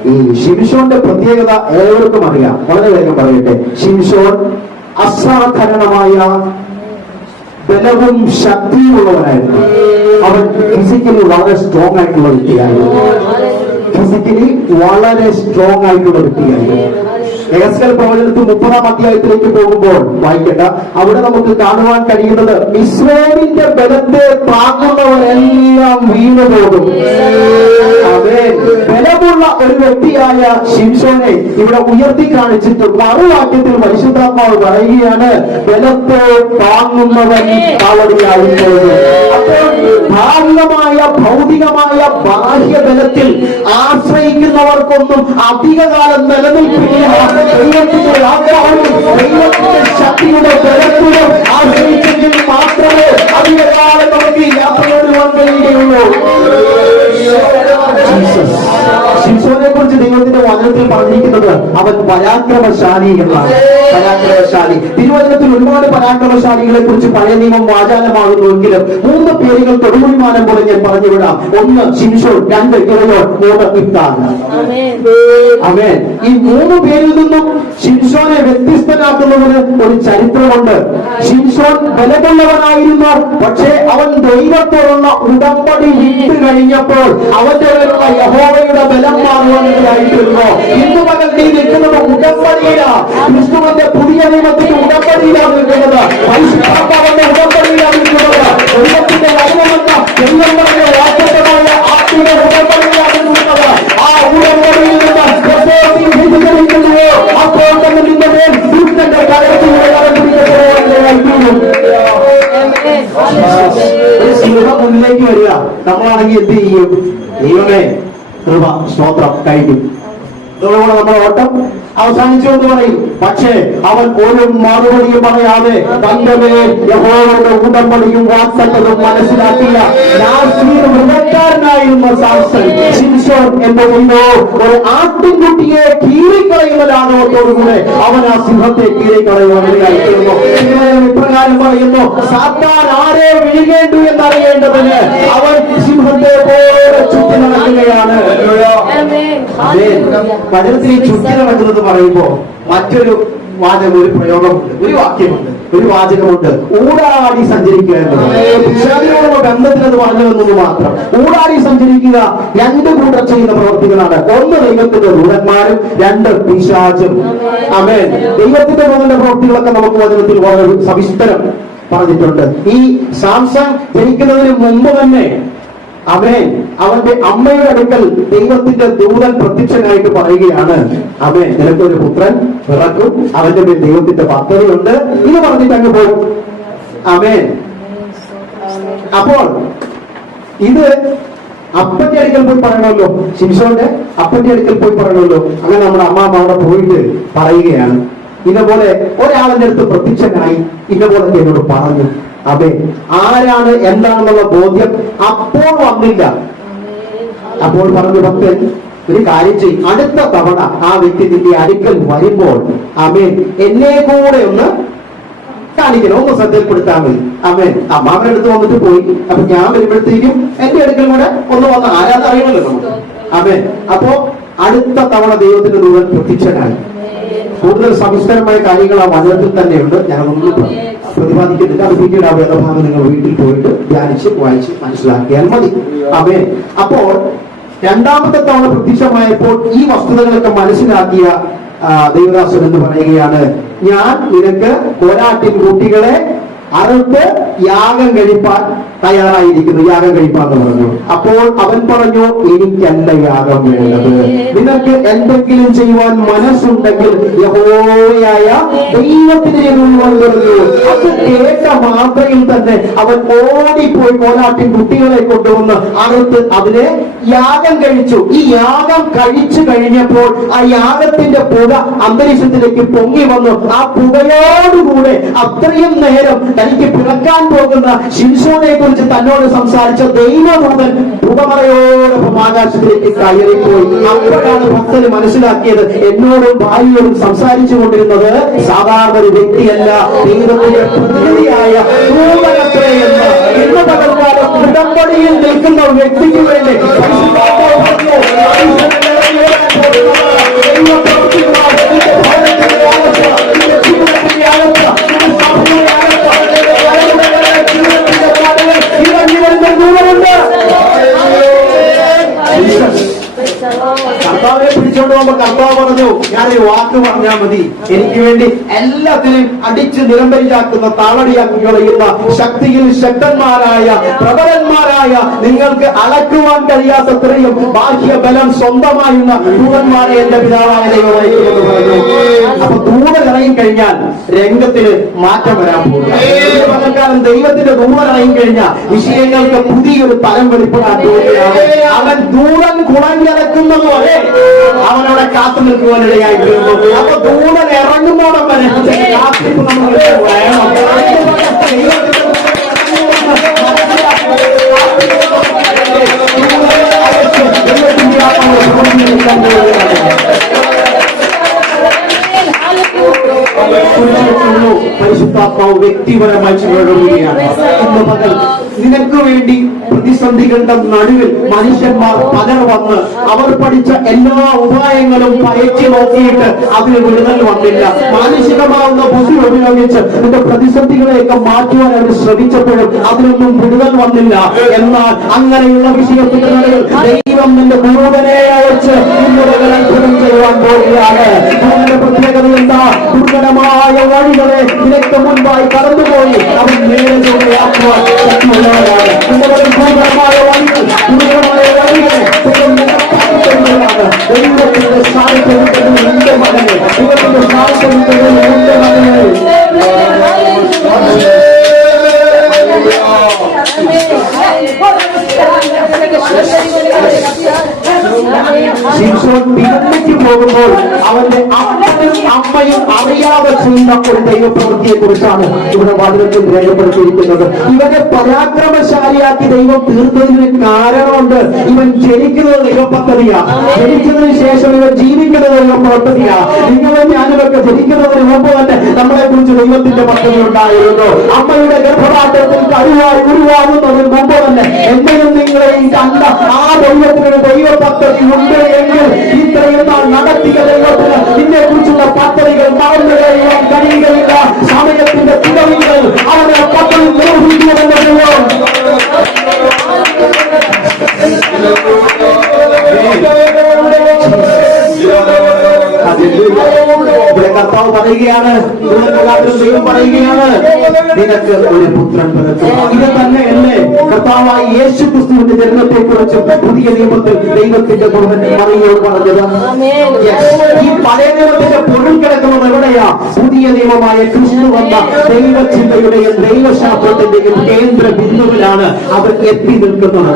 ഈ ശിംശോന്റെ പ്രത്യേകത ഏവർക്കും അറിയാം. വളരെ വേഗം പറയട്ടെ. ശിംശോൻ അസാധാരണമായ ബലവും ശക്തിയുമുള്ളവനായിരുന്നു. അവൻ ഫിസിക്കലി വളരെ സ്ട്രോങ് ആയിട്ടുള്ള വ്യക്തിയായിരുന്നു. ഫിസിക്കലി വളരെ സ്ട്രോങ് ആയിട്ടുള്ള വ്യക്തിയായിരുന്നു. എഹെസ്കേൽ പ്രവചനത്തിൽ 30-ാം അധ്യായത്തിലേക്ക് പോകുമ്പോൾ വായിക്കേണ്ട, അവിടെ നമുക്ക് കാണുവാൻ കഴിയുന്നത് ഇസ്രായേലിന്റെ ബലത്തെ താങ്ങുന്നവരെല്ലാം വീണു പോകും. ബലമുള്ള ഒരു വ്യക്തിയായ ശിംശോനെ ഇവിടെ ഉയർത്തി കാണിച്ചിട്ട് മറുവാക്യത്തിൽ പരിശുദ്ധാത്മാവ് പറയുകയാണ്, ബലത്തെ താങ്ങുന്നവൻ താളടിയായിരിക്കും. അപ്പോൾ ഭാഗികമായ ഭൗതികമായ ബാഹ്യബലത്തിൽ ആശ്രയിക്കുന്നവർക്കൊന്നും അധികകാലം നിലനിൽപ്പില്ല. ദൈവത്തിന്റെ ആത്മാവിലും ദൈവത്തിന്റെ ശക്തിയുടെ ബലത്തിലും ആശ്രയിച്ചെങ്കിൽ മാത്രമേ അധികകാലം നമുക്ക് യാത്രയോടുവാൻ കഴിയുകയുള്ളൂ. ശിംശോനെ കുറിച്ച് ദൈവത്തിന്റെ വചനത്തിൽ പറഞ്ഞിരിക്കുന്നത് അവൻ പരാക്രമശാലി എന്നാണ്. പരാക്രമശാലി. തിരുവചനത്തിൽ ഒരുപാട് പരാക്രമശാലികളെ കുറിച്ച് പഴയ നിയമം വാചാലമാകുന്നുവെങ്കിലും 3 പേരുകൾ തൊടുമുഴിമാനം പോലെ ഞാൻ പറഞ്ഞുവിടാം. 1 ശിംശോൻ, 2 ഗിദെയോൻ, 3 ഇബ്താൻ. ആമേൻ. ഈ 3 പേരിൽ നിന്നും ശിംശോനെ വ്യത്യസ്തനാക്കുന്നതിന് ഒരു ചരിത്രമുണ്ട്. ശിംശോൻ ബലമുള്ളവനായിരുന്നു. പക്ഷേ അവൻ ദൈവത്തോടുള്ള ഉടമ്പടി വിട്ടു കഴിഞ്ഞപ്പോൾ അവന്റെ മേലുള്ള യഹോവയുടെ ബലം മാറുവാനായിട്ടിരുന്നു. ഇന്ന് പകൽ നീ നിൽക്കുന്നത് ഉടമ്പടിയിലാണ്. ക്രിസ്തുവിന്റെ പുതിയ നിയമത്തിന്റെ ഉടമ്പടിയിലാണ് നിൽക്കുന്നത്. പരിശുദ്ധാത്മാവിന്റെ ഉടമ്പടിയിലാണ് നിൽക്കുന്നത്. ദൈവത്തിന്റെ വചനമെന്ന ദൈവങ്ങളുടെ വാക്യമായ ആത്മീയ ഉടമ്പടിയിലാണ് നിൽക്കുന്നത്. ആ ഉടമ്പടിയിൽ നിന്ന് അപ്പോൾ തന്നെ നിന്റെ മേൽ ദുഷ്ടന്റെ കരത്തിലൂടെ സിംഹം മുന്നിലേക്ക് വരിക. നമ്മളാണെങ്കിൽ എന്ത് ചെയ്യും? ദൈവമേ കൃപ സ്തോത്രം കഴിക്കും. ഇതോടുകൂടെ നമ്മൾ ഓട്ടം അവസാനിച്ചു എന്ന് പറയും. പക്ഷേ അവൻ ഒരു മറുപടിയും പറയാതെ തന്റെ മേൽ യഹോവയുടെ ഉടമ്പടിയും വാക്തത്വവും മനസ്സിലാക്കിയ മൃഗക്കാരനായിരുന്ന സാംസൺ ശിംശോൻ എന്ന് പറയുമ്പോ ഒരു ആട്ടിൻകുട്ടിയെ കീറിക്കളയുന്ന ലാഘവത്തോടുകൂടെ അവൻ ആ സിംഹത്തെ കീറിക്കളയുവാനായിത്തീർന്നു. ഇപ്രകാരം പറയുന്നു, സാത്താൻ ആരെ വിഴുകേണ്ടു എന്നറിയേണ്ടതിന് അവൻ സിംഹത്തെ പോലെ ചുറ്റി നടക്കുകയാണ്. വചനത്തിൽ ഈ ചുറ്റി നടക്കുന്നത് പറയുമ്പോ മറ്റൊരു വാചകം, ഒരു പ്രയോഗമുണ്ട്, ഒരു വാക്യമുണ്ട്, ഒരു വാചകമുണ്ട്. ഊടാടി സഞ്ചരിക്കുക എന്നത് പിശാചിനോടുള്ള ബന്ധത്തിൽ അത് പറഞ്ഞു വന്നത് മാത്രം. ഊടാടി സഞ്ചരിക്കുക 2 കൂട്ടർ ചെയ്യുന്ന പ്രവർത്തികളാണ്. 1 ദൈവത്തിന്റെ ദൂതന്മാരും, 2 പിശാചും. ആമേൻ. ദൈവത്തിന്റെ ദൂതന്റെ പ്രവൃത്തികളൊക്കെ നമുക്ക് വചനത്തിൽ വളരെ സവിസ്തരം പറഞ്ഞിട്ടുണ്ട്. ഈ സാംസൺ ജനിക്കുന്നതിന് മുമ്പ് തന്നെ ആമേൻ അവന്റെ അമ്മയുടെ അടുക്കൽ ദൈവത്തിന്റെ ദൂതൻ പ്രത്യക്ഷനായിട്ട് പറയുകയാണ്, ആമേൻ നിനക്കൊരു പുത്രൻ പിറക്കും, അവന്റെ മേൽ ദൈവത്തിന്റെ പദ്ധതിയുണ്ട്. ഇത് പറഞ്ഞിട്ട് അങ്ങ് പോകും. ആമേൻ. അപ്പോൾ ഇത് അപ്പന്റെ അടുക്കൽ പോയി പറയണമല്ലോ. ശിംശോന്റെ അപ്പന്റെ അടുക്കൽ പോയി പറയണമല്ലോ. അങ്ങനെ നമ്മുടെ അമ്മാമ്മ അവിടെ പോയിട്ട് പറയുകയാണ്, ഇതേപോലെ ഒരാളിന്റെ അടുത്ത് പ്രത്യക്ഷനായി ഇതേപോലെ എന്നോട് പറഞ്ഞു. അതെ, ആരാണ് എന്താണെന്നുള്ള ബോധ്യം അപ്പോൾ വന്നില്ല. അപ്പോൾ പറഞ്ഞു, ഭക്തൻ ഒരു കാര്യം ചെയ്യും, അടുത്ത തവണ ആ വ്യക്തി നിന്റെ അടുക്കൽ വരുമ്പോൾ ആമേൻ എന്നെ കൂടെ ഒന്ന് കാണിക്കണം, ഒന്ന് ശ്രദ്ധയിൽപ്പെടുത്താൻ മതി. ആമേൻ. അമ്മാവന്റെ അടുത്ത് വന്നിട്ട് പോയി. അപ്പൊ ഞാൻ വരുമ്പോഴത്തേക്കും എന്റെ അടുക്കൽ കൂടെ ഒന്ന് വന്ന് ആരാന്ന് അറിയണമല്ലോ നമുക്ക്. ആമേൻ. അപ്പോ അടുത്ത തവണ ദൈവത്തിന്റെ ദൂതൻ പ്രത്യക്ഷനായി. കൂടുതൽ സവിസ്തരമായ കാര്യങ്ങൾ ആ വചനത്തിൽ തന്നെയുണ്ട്. ഞാനൊന്നും പ്രതിപാദിക്കുന്നില്ല. അത് പിന്നീട് ആ വേദഭാഗം നിങ്ങൾ വീട്ടിൽ പോയിട്ട് ധ്യാനിച്ച് വായിച്ച് മനസ്സിലാക്കിയാൽ മതി. ആമേൻ. അപ്പോൾ 2ാമത്തെ തവണ പ്രത്യക്ഷമായപ്പോൾ ഈ വസ്തുതകളൊക്കെ മനസ്സിലാക്കിയ ദൈവദാസൻ എന്ന് പറയുകയാണ്, ഞാൻ നിനക്ക് കോലാട്ടിൻ കുട്ടികളെ അറുത്ത് യാഗം കഴിപ്പാൻ തയ്യാറായിരിക്കുന്നു യാഗം കഴിപ്പാന്ന് പറഞ്ഞു. അപ്പോൾ അവൻ പറഞ്ഞു, എനിക്കല്ല യാഗം വേണ്ടത്, നിനക്ക് എന്തെങ്കിലും ചെയ്യുവാൻ മനസ്സുണ്ടെങ്കിൽ യഹോവയായ ദൈവത്തിന് ചെയ്യുവാൻ പറഞ്ഞു. അത് കേട്ട മാത്രയിൽ തന്നെ അവൻ ഓടിപ്പോയി കോലാട്ടിൻ കുട്ടികളെ കൊണ്ടുവന്ന് അറുത്ത് അതിനെ യാഗം കഴിച്ചു. ഈ യാഗം കഴിച്ചു കഴിഞ്ഞപ്പോൾ ആ യാഗത്തിന്റെ പുക അന്തരീക്ഷത്തിലേക്ക് പൊങ്ങി വന്നു. ആ പുകയോടുകൂടെ അത്രയും നേരം തനിക്ക് പിറക്കാൻ പോകുന്ന ശിംശോനെ കുറിച്ച് തന്നോട് സംസാരിച്ച ദൈവദൂതൻ പുകമറയോടൊപ്പം ആകാശത്തിലേക്ക് കയറിപ്പോയി. അപ്പോഴാണ് ഭക്തന് മനസ്സിലാക്കിയത്, എന്നോടും ഭാര്യയോടും സംസാരിച്ചു കൊണ്ടിരുന്നത് സാധാരണ ഒരു വ്യക്തിയല്ല, ദൈവത്തിന്റെ പ്രതിനിധിയായ ദൂതനത്രേ എന്ന്. ഇന്ന് പകൽക്കാലം ഉടമ്പടിയിൽ നിൽക്കുന്ന വ്യക്തിക്ക് വേണ്ടി കർത്താവിനെ പിടിച്ചോണ്ട് പോകുമ്പോ കർത്താവ് പറഞ്ഞു, ഞാനൊരു വാക്ക് പറഞ്ഞാൽ മതി, എനിക്ക് വേണ്ടി എല്ലാത്തിനും അടിച്ച് നിലംപരിച്ചാക്കുന്ന താളടിയാക്കി കളയുന്ന ശക്തിയിൽ ശക്തന്മാരായ പ്രബലന്മാരായ നിങ്ങൾക്ക് അളക്കുവാൻ കഴിയാത്തത്രയും ബാഹ്യബലം സ്വന്തമായുള്ള ദൂതന്മാരെ എന്റെ പിതാവായ ദൈവം അയക്കുമെന്ന് പറഞ്ഞു. അപ്പൊ ദൂതൻ ഇറങ്ങിക്കഴിഞ്ഞാൽ രംഗത്തിന് മാറ്റം വരാൻ പോകും. ദൈവത്തിന്റെ ദൂതൻ ഇറങ്ങിക്കഴിഞ്ഞാൽ വിഷയങ്ങൾക്ക് പുതിയൊരു തലം വെളിപ്പെടാൻ പോവുകയാണ്. അവൻ ദൂതൻ കുളഞ്ഞിറക്കുന്നത് വരെ അവനവിടെ കാത്തു നിൽക്കുവാനിടയായി തീർന്നു. അപ്പൊ ദൂതൻ ഇറങ്ങുന്നോടം വരെ കാത്തിരിപ്പ് നമ്മൾ വേണം. പരിശുദ്ധാത്മാവ് വ്യക്തിപരമായി ചിലരുകയാണ്. ഇന്ന് പകൽ നിനക്ക് വേണ്ടി പ്രതിസന്ധികളുടെ നടുവിൽ മനുഷ്യന്മാർ പലർ വന്ന് അവർ പഠിച്ച എല്ലാ ഉപായങ്ങളും പയറ്റി നോക്കിയിട്ട് അതിന് വിടുതൽ വന്നില്ല. മാനുഷികമാവുന്ന ബുദ്ധി ഉപയോഗിച്ച് നിന്റെ പ്രതിസന്ധികളെയൊക്കെ മാറ്റുവാൻ അവർ ശ്രമിച്ചപ്പോഴും അതിനൊന്നും വിടുതൽ വന്നില്ല. എന്നാൽ അങ്ങനെയുള്ള വിഷയത്തിന്റെ നടുവിൽ ദൈവം നിന്റെ ദൂതനെ അയച്ച് നിങ്ങളുടെ അത്ഭുതം ചെയ്യുവാൻ പോവുകയാണ്. അതിന്റെ പ്രത്യേകത എന്താ? ദുർഘടമായ വഴികളെ നിനക്ക് മുൻപായി കടന്നുപോയി അവൻ നേരെ ചൂടയാക്കുവാൻ ശക്തിയുള്ളവരാണ്. ദുർഘടമായ വഴികൾ ദുർഘടമായ വഴികളെ ദൈവത്തിന്റെ സാധിക്കുന്നത് എന്റെ മകനെ, ദൈവത്തിന്റെ സാധിക്കുന്നത് എന്റെ മകനെ. ശിംശോൻ പിറന്നേക്ക് പോകുമ്പോൾ അവന്റെ അപ്പനും അമ്മയും അറിയാതെ ചെയ്യുന്ന ഒരു ദൈവപ്രവൃത്തിയെ കുറിച്ചാണ് ഇവിടെ വചനത്തിൽ രേഖപ്പെടുത്തിയിരിക്കുന്നത്. ഇവനെ പരാക്രമശാലിയാക്കി ദൈവം തീർത്തതിന് കാരണമുണ്ട്. ഇവൻ ജനിക്കുന്നത് ദൈവപദ്ധതിയാണ്. ജനിച്ചതിന് ശേഷം ഇവൻ ജീവിക്കുന്നത് ദൈവപ്രവൃത്തിയാ. നിങ്ങളും ഞാനുമൊക്കെ ജനിക്കുന്നതിന് മുമ്പ് തന്നെ നമ്മളെ കുറിച്ച് ദൈവത്തിന്റെ പദ്ധതി ഉണ്ടായിരുന്നു. അമ്മയുടെ ഗർഭപാത്രത്തിൽ കരുവായി ഉരുവാകുന്നതിന് മുമ്പ് തന്നെ എന്നെയും നിങ്ങളെയും കണ്ട ആ ദൈവത്തിനൊരു ദൈവ പദ്ധതി ഉണ്ട് എങ്കിൽ ഇത്രയും നാൾ നടത്തിയ ദൈവത്തിന് നിന്നെ കുറിച്ചുള്ള പദ്ധതികൾ മറന്നു കഴിയാൻ കഴിയുകയില്ല. സമയത്തിന്റെ പിഴവുകൾ അവരുടെ പദ്ധതി നിർവഹിക്കുമെന്ന് ദൈവം ഇവിടെ കർത്താവ് പറയുകയാണ്, ദൈവം പറയുകയാണ്, നിനക്ക് ഒരു പുത്രൻ പിറക്കും. ഇത് തന്നെയല്ലേ കർത്താവായ യേശു ക്രിസ്തുവിന്റെ ജനനത്തെ കുറിച്ച് പുതിയ നിയമത്തിൽ ദൈവത്തിന്റെ മുഴുവൻ മറിയോട് പറഞ്ഞത്. ഈ പഴയ നിയമത്തിന്റെ പൊരുൾ കിടക്കുന്നത് എവിടെയാ? പുതിയ നിയമമായ ക്രിസ്തു വന്ന ദൈവചിന്തയുടെയും ദൈവശാസ്ത്രത്തിന്റെയും കേന്ദ്ര ബിന്ദുവിലാണ് അവർ എത്തി നിൽക്കുന്നത്.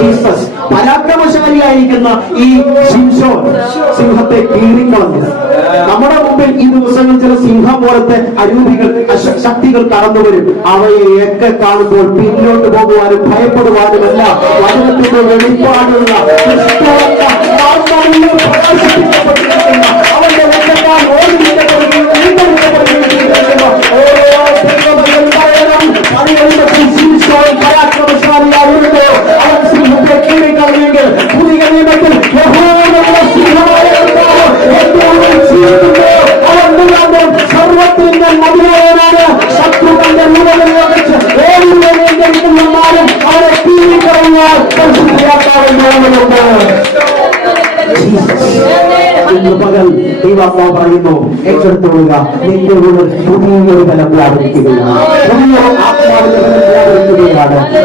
ജീസസ് പരാക്രമശാലിയായിരിക്കുന്ന ഈ ശിംശോൻ സിംഹത്തെ കീറിക്കളഞ്ഞത്. നമ്മുടെ മുമ്പിൽ ഈ ദിവസങ്ങളിൽ ചില സിംഹം പോലത്തെ അരൂപികൾ ശക്തികൾ കടന്നു വരും. അവയെയൊക്കെ കാണുമ്പോൾ പിന്നോട്ട് പോകുവാനും ഭയപ്പെടുവാനുമല്ല, വചനത്തിന്റെ വെളിപ്പാടുള്ള അവന്റെ വെള്ളക്കാർ പരാക്രമശാലിയാവുന്നത് അവൻ സിംഹത്തെ കീറിക്കളഞ്ഞെങ്കിൽ പുതിയ നിയമത്തിൽ സർവത്തിന്റെ മതിയായവനാണ്. ശത്രുക്കളുടെ മുകളിലേക്ക് ഓടുന്നവരും അവരെ കീറിക്കളഞ്ഞാൽ ഇന്ന് പകൽ ദൈവാത്മാവ് പറയുന്നു, ഏറ്റെടുത്തോളുക, നിന്റെ ഉള്ളിൽ പുതിയൊരു ബലം വ്യാപരിക്കുകയാണ്. പുതിയൊരു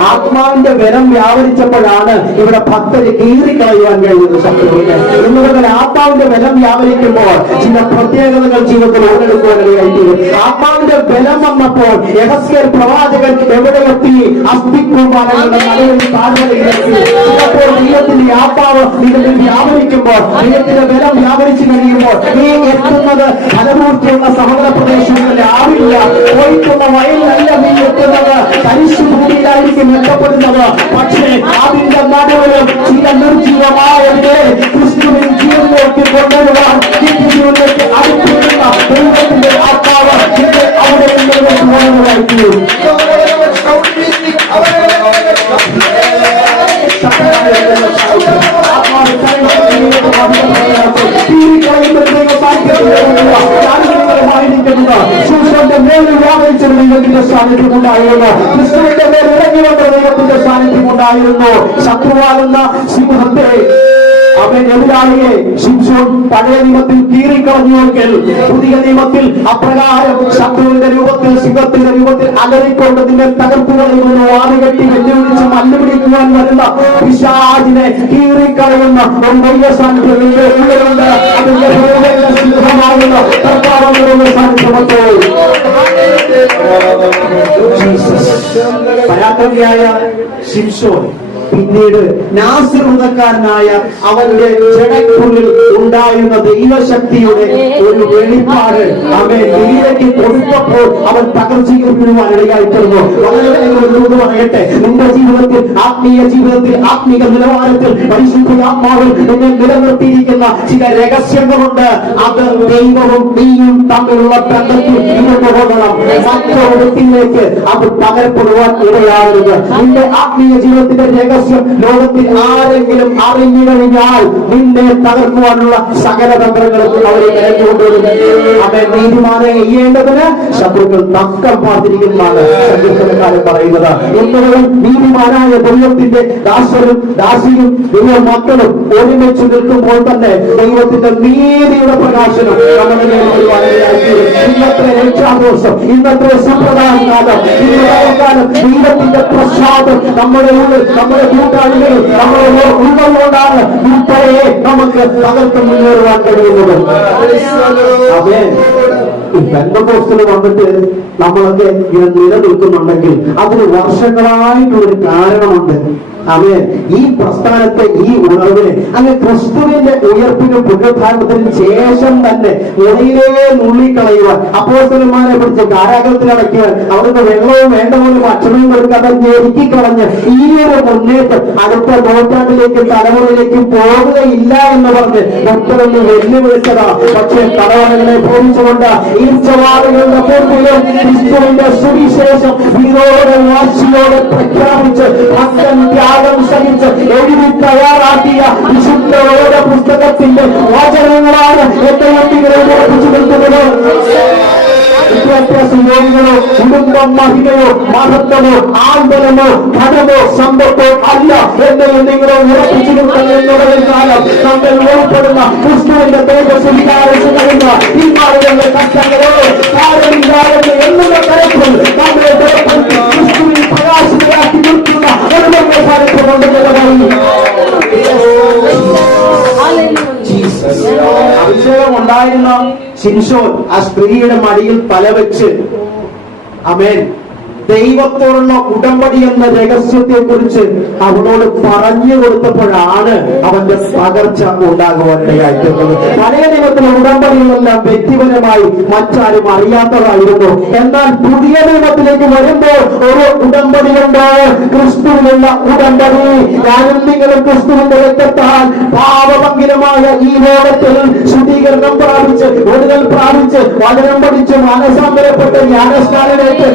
ആത്മാവിന്റെ ബലം വ്യാപരിച്ചപ്പോഴാണ് ഇവിടെ ഭക്തര് കീറിക്കളയുവാൻ കഴിയുന്നത്. ശത്രുവിന് ഇന്നുപോലെ ആത്മാവിന്റെ ബലം വ്യാപരിക്കുമ്പോൾ ചില പ്രത്യേകതകൾ ജീവിതത്തിൽ ഉടലെടുക്കുവാനിടയായിത്തീരും. ആത്മാവിന്റെ ബലം വന്നപ്പോൾ യെഹെസ്കേൽ പ്രവാചകൻ എവിടെയെത്തി? അസ്ഥിക്കുമാരങ്ങളുടെ നടുവിൽ താഴ്വരയിലെത്തി. ചിലപ്പോൾ ദൈവത്തിന്റെ ആത്മാവ് ഇതിൽ വ്യാപരിക്കുമ്പോൾ, ദൈവത്തിന്റെ ബലം വ്യാപരിച്ചു കഴിയുമ്പോൾ നീ എത്തുന്നത് ഫലപൂർത്തിയുള്ള സമതല പ്രദേശങ്ങളിൽ ആവില്ല. പോയിട്ടുള്ള വയലിലല്ല നീ എത്തുന്നത്, പരിശുദ്ധിയിലായിരിക്കും എത്തപ്പെടുന്നത്. പക്ഷേ അതിന്റെ നടുവിലും ചില നിർജീവമായതിനെ ക്രിസ്തുവിൻ ജീവനിലേക്ക് കൊണ്ടുവരുവാൻ, നിത്യജീവനിലേക്ക് അടുത്തിരുന്ന ദൈവത്തിന്റെ ആത്മാവ് അവിടെ നിന്ന് ശൂഷന്റെ മേൽ വ്യാപരിച്ച ദൈവത്തിന്റെ സാന്നിധ്യം ഉണ്ടായിരുന്നു. ക്രിസ്തുവിന്റെ മേൽ ഇറങ്ങി വന്ന ദൈവത്തിന്റെ സാന്നിധ്യം ഉണ്ടായിരുന്നു. ശത്രുവാകുന്ന സിംഹത്തെ അവൻ എതിരാളിയെ ശിംശോൻ പഴയ നിയമത്തിൽ കീറിക്കളഞ്ഞുവെങ്കിൽ പുതിയ നിയമത്തിൽ അപ്രകാരം ശത്രുവിന്റെ രൂപത്തിൽ, സിംഹത്തിന്റെ രൂപത്തിൽ അലറിക്കൊണ്ടതിന്റെ തകർപ്പുകളിൽ വാറുകെട്ടി വെല്ലുവിളിച്ച് മല്ലുപിടിക്കുവാൻ വരുന്ന പിശാചിനെ കീറിക്കളയുന്ന ഒരു വലിയ സാന്നിധ്യത്തിന്റെ ഉള്ളിലുണ്ട്. അതിന്റെ സിംഹമാകുന്ന കർത്താവിന്റെ സാന്നിധ്യമൊക്കെ പരാക്രമിയായ ശിംശോൻ പിന്നീട് നാസിർ വൃതക്കാരനായ അവന്റെ ജഡക്കുള്ളിൽ ഉണ്ടായിരുന്ന ദൈവശക്തിയുടെ ഒരു വെളിപ്പാട് അവൻ നീരയ്ക്ക് കൊടുത്തപ്പോൾ അവൻ തകർച്ചയിൽ വീഴുവാൻ ഇടയായിത്തീർന്നു. വളരെ വേഗം പറയട്ടെ, നിന്റെ ജീവിതത്തിൽ, ആത്മീയ ജീവിതത്തിൽ, ആത്മീക നിലവാരത്തിൽ പരിശുദ്ധാത്മാവിൽ നിന്നെ നിലനിർത്തിയിരിക്കുന്ന ചില രഹസ്യങ്ങളുണ്ട്. അത് ദൈവവും നീയും തമ്മിലുള്ള ബന്ധത്തിൽ ഇരുന്നു പോകണം. മറ്റൊരു വ്യക്തിയിലേക്ക് അത് പകരപ്പെടുവാൻ ഇടയാകരുത്. നിന്റെ ആത്മീയ ജീവിതത്തിന്റെ രഹസ്യം ലോകത്തിൽ ആരെങ്കിലും അറിഞ്ഞു കഴിഞ്ഞാൽ നിന്നെ തകർക്കുവാനുള്ള സകല തന്ത്രങ്ങളും അവരെ കയറ്റിക്കൊണ്ടുവരുന്നു. അവൻ നീതിമാനെ ചെയ്യേണ്ടതിന് ശത്രുക്കൾ തക്കം പാർത്തിരിക്കുന്നതാണ് സങ്കീർത്തനക്കാരൻ പറയുന്നത്. എന്നവരും നീതിമാനായ ദൈവത്തിന്റെ ദാസരും ദാസിയും ദൈവ മക്കളും ഒരുമിച്ച് നിൽക്കുമ്പോൾ തന്നെ ദൈവത്തിന്റെ നീതിയുടെ പ്രകാശനം നമ്മുടെ ഇന്നത്തെ രക്ഷാഘോഷം, ഇന്നത്തെ സുപ്രധാന കാലം, ഇന്നത്തെ ദൈവത്തിന്റെ പ്രസാദം നമ്മുടെ ഉള്ളിൽ, നമ്മുടെ കൂട്ടാളികളിൽ നമ്മുടെ ഉള്ളതുകൊണ്ടാണ് ഉൾപ്പെടെ നമുക്ക് തകർത്ത് മുന്നേറുവാൻ കഴിയുന്നത്. പെന്തക്കോസ്തിൽ വന്നിട്ട് നമ്മളൊക്കെ ഇങ്ങനെ നിലനിൽക്കുന്നുണ്ടെങ്കിൽ അതിന് വർഷങ്ങളായിട്ടൊരു കാരണമുണ്ട്. അവൻ ഈ പ്രസ്ഥാനത്തെ, ഈ ഉണർവിനെ അങ്ങ് ക്രിസ്തുവിന്റെ ഉയർപ്പിനും പുനരുദ്ധാരണത്തിനും ശേഷം തന്നെ ഉടയിലേ നുള്ളിക്കളയുവാൻ, അപ്പോസ്തലന്മാരെ പിടിച്ച് കാരാഗ്രഹത്തിൽ അടയ്ക്കുവാൻ, അവിടുത്തെ വെള്ളവും വേണ്ട പോലും ഭക്ഷണവും കൊടുക്കാതെ ഞെരുക്കിക്കളഞ്ഞ് ഈ ഒരു മുന്നേറ്റം അടുത്ത നൂറ്റാണ്ടിലേക്കും തലമുറയിലേക്കും പോവുകയില്ല എന്ന് പറഞ്ഞ് ഭക്തരൊന്ന് വെല്ലുവിളിച്ചതാ. പക്ഷേ കടവകളെ ഭോജിച്ചുകൊണ്ട് ഈർച്ചവാദികളുടെ പൂർത്തിലും ക്രിസ്തുവിന്റെ സുവിശേഷം വിരോധ വാശിയോടെ പ്രഖ്യാപിച്ച് ഭക്തൻ സഹിച്ച് എഴുതി തയ്യാറാക്കിയ വിശുദ്ധ പുസ്തകത്തിന്റെ വചനങ്ങളാണ് എന്റെ കുട്ടികളെ ഉറപ്പിച്ചു നിൽക്കുന്നത്. വിദ്യാഭ്യാസ യോഗികളോ കുടുംബം മഹിമയോ മഹത്വമോ ആന്തരമോ ധനമോ സമ്പത്തോ അല്ല എന്ന് നിങ്ങളോ ഉറപ്പിച്ചു നിൽക്കുന്ന കാലം നമ്മൾ ഉൾപ്പെടുന്ന ക്രിസ്തുവിന്റെ തേജസ് വികാരിച്ചു കഴിയുന്ന ഈ മാറുകളുടെ കഷ്ടങ്ങളോ കാര്യമില്ലാതെ എന്നുള്ള തരത്തിൽ നമ്മളെ ക്രിസ്തുവിൽ പ്രകാശിതരാക്കി നിർത്തുന്ന അഭിഷേകം ഉണ്ടായിരുന്ന ശിംശോൻ ആ സ്ത്രീയുടെ മടിയിൽ തലവെച്ച് ആമേൻ ദൈവത്തോടുള്ള ഉടമ്പടി എന്ന രഹസ്യത്തെ കുറിച്ച് അവനോട് പറഞ്ഞു കൊടുത്തപ്പോഴാണ് അവന്റെ പകർച്ച ഉണ്ടാകുവാനിടയായിട്ടുള്ളത്. പഴയ നിയമത്തിലെ ഉടമ്പടികളെല്ലാം വ്യക്തിപരമായി മറ്റാരും അറിയാത്തതായിരുന്നു. എന്നാൽ പുതിയ നിയമത്തിലേക്ക് വരുമ്പോൾ ഒരു ഉടമ്പടിയുണ്ട്, ക്രിസ്തുവിനുള്ള ഉടമ്പടി. ഞാനും നിങ്ങളും ക്രിസ്തുവിന്റെ രക്തത്താൽ പാപഭംഗിതമായ ഈ ലോകത്തിൽ ശുദ്ധീകരണം പ്രാപിച്ച്, ഒടുതൽ പ്രാപിച്ച്, വചനം പഠിച്ച്, മാനസാന്തരപ്പെട്ട്, ജ്ഞാനസ്നാനമേറ്റ്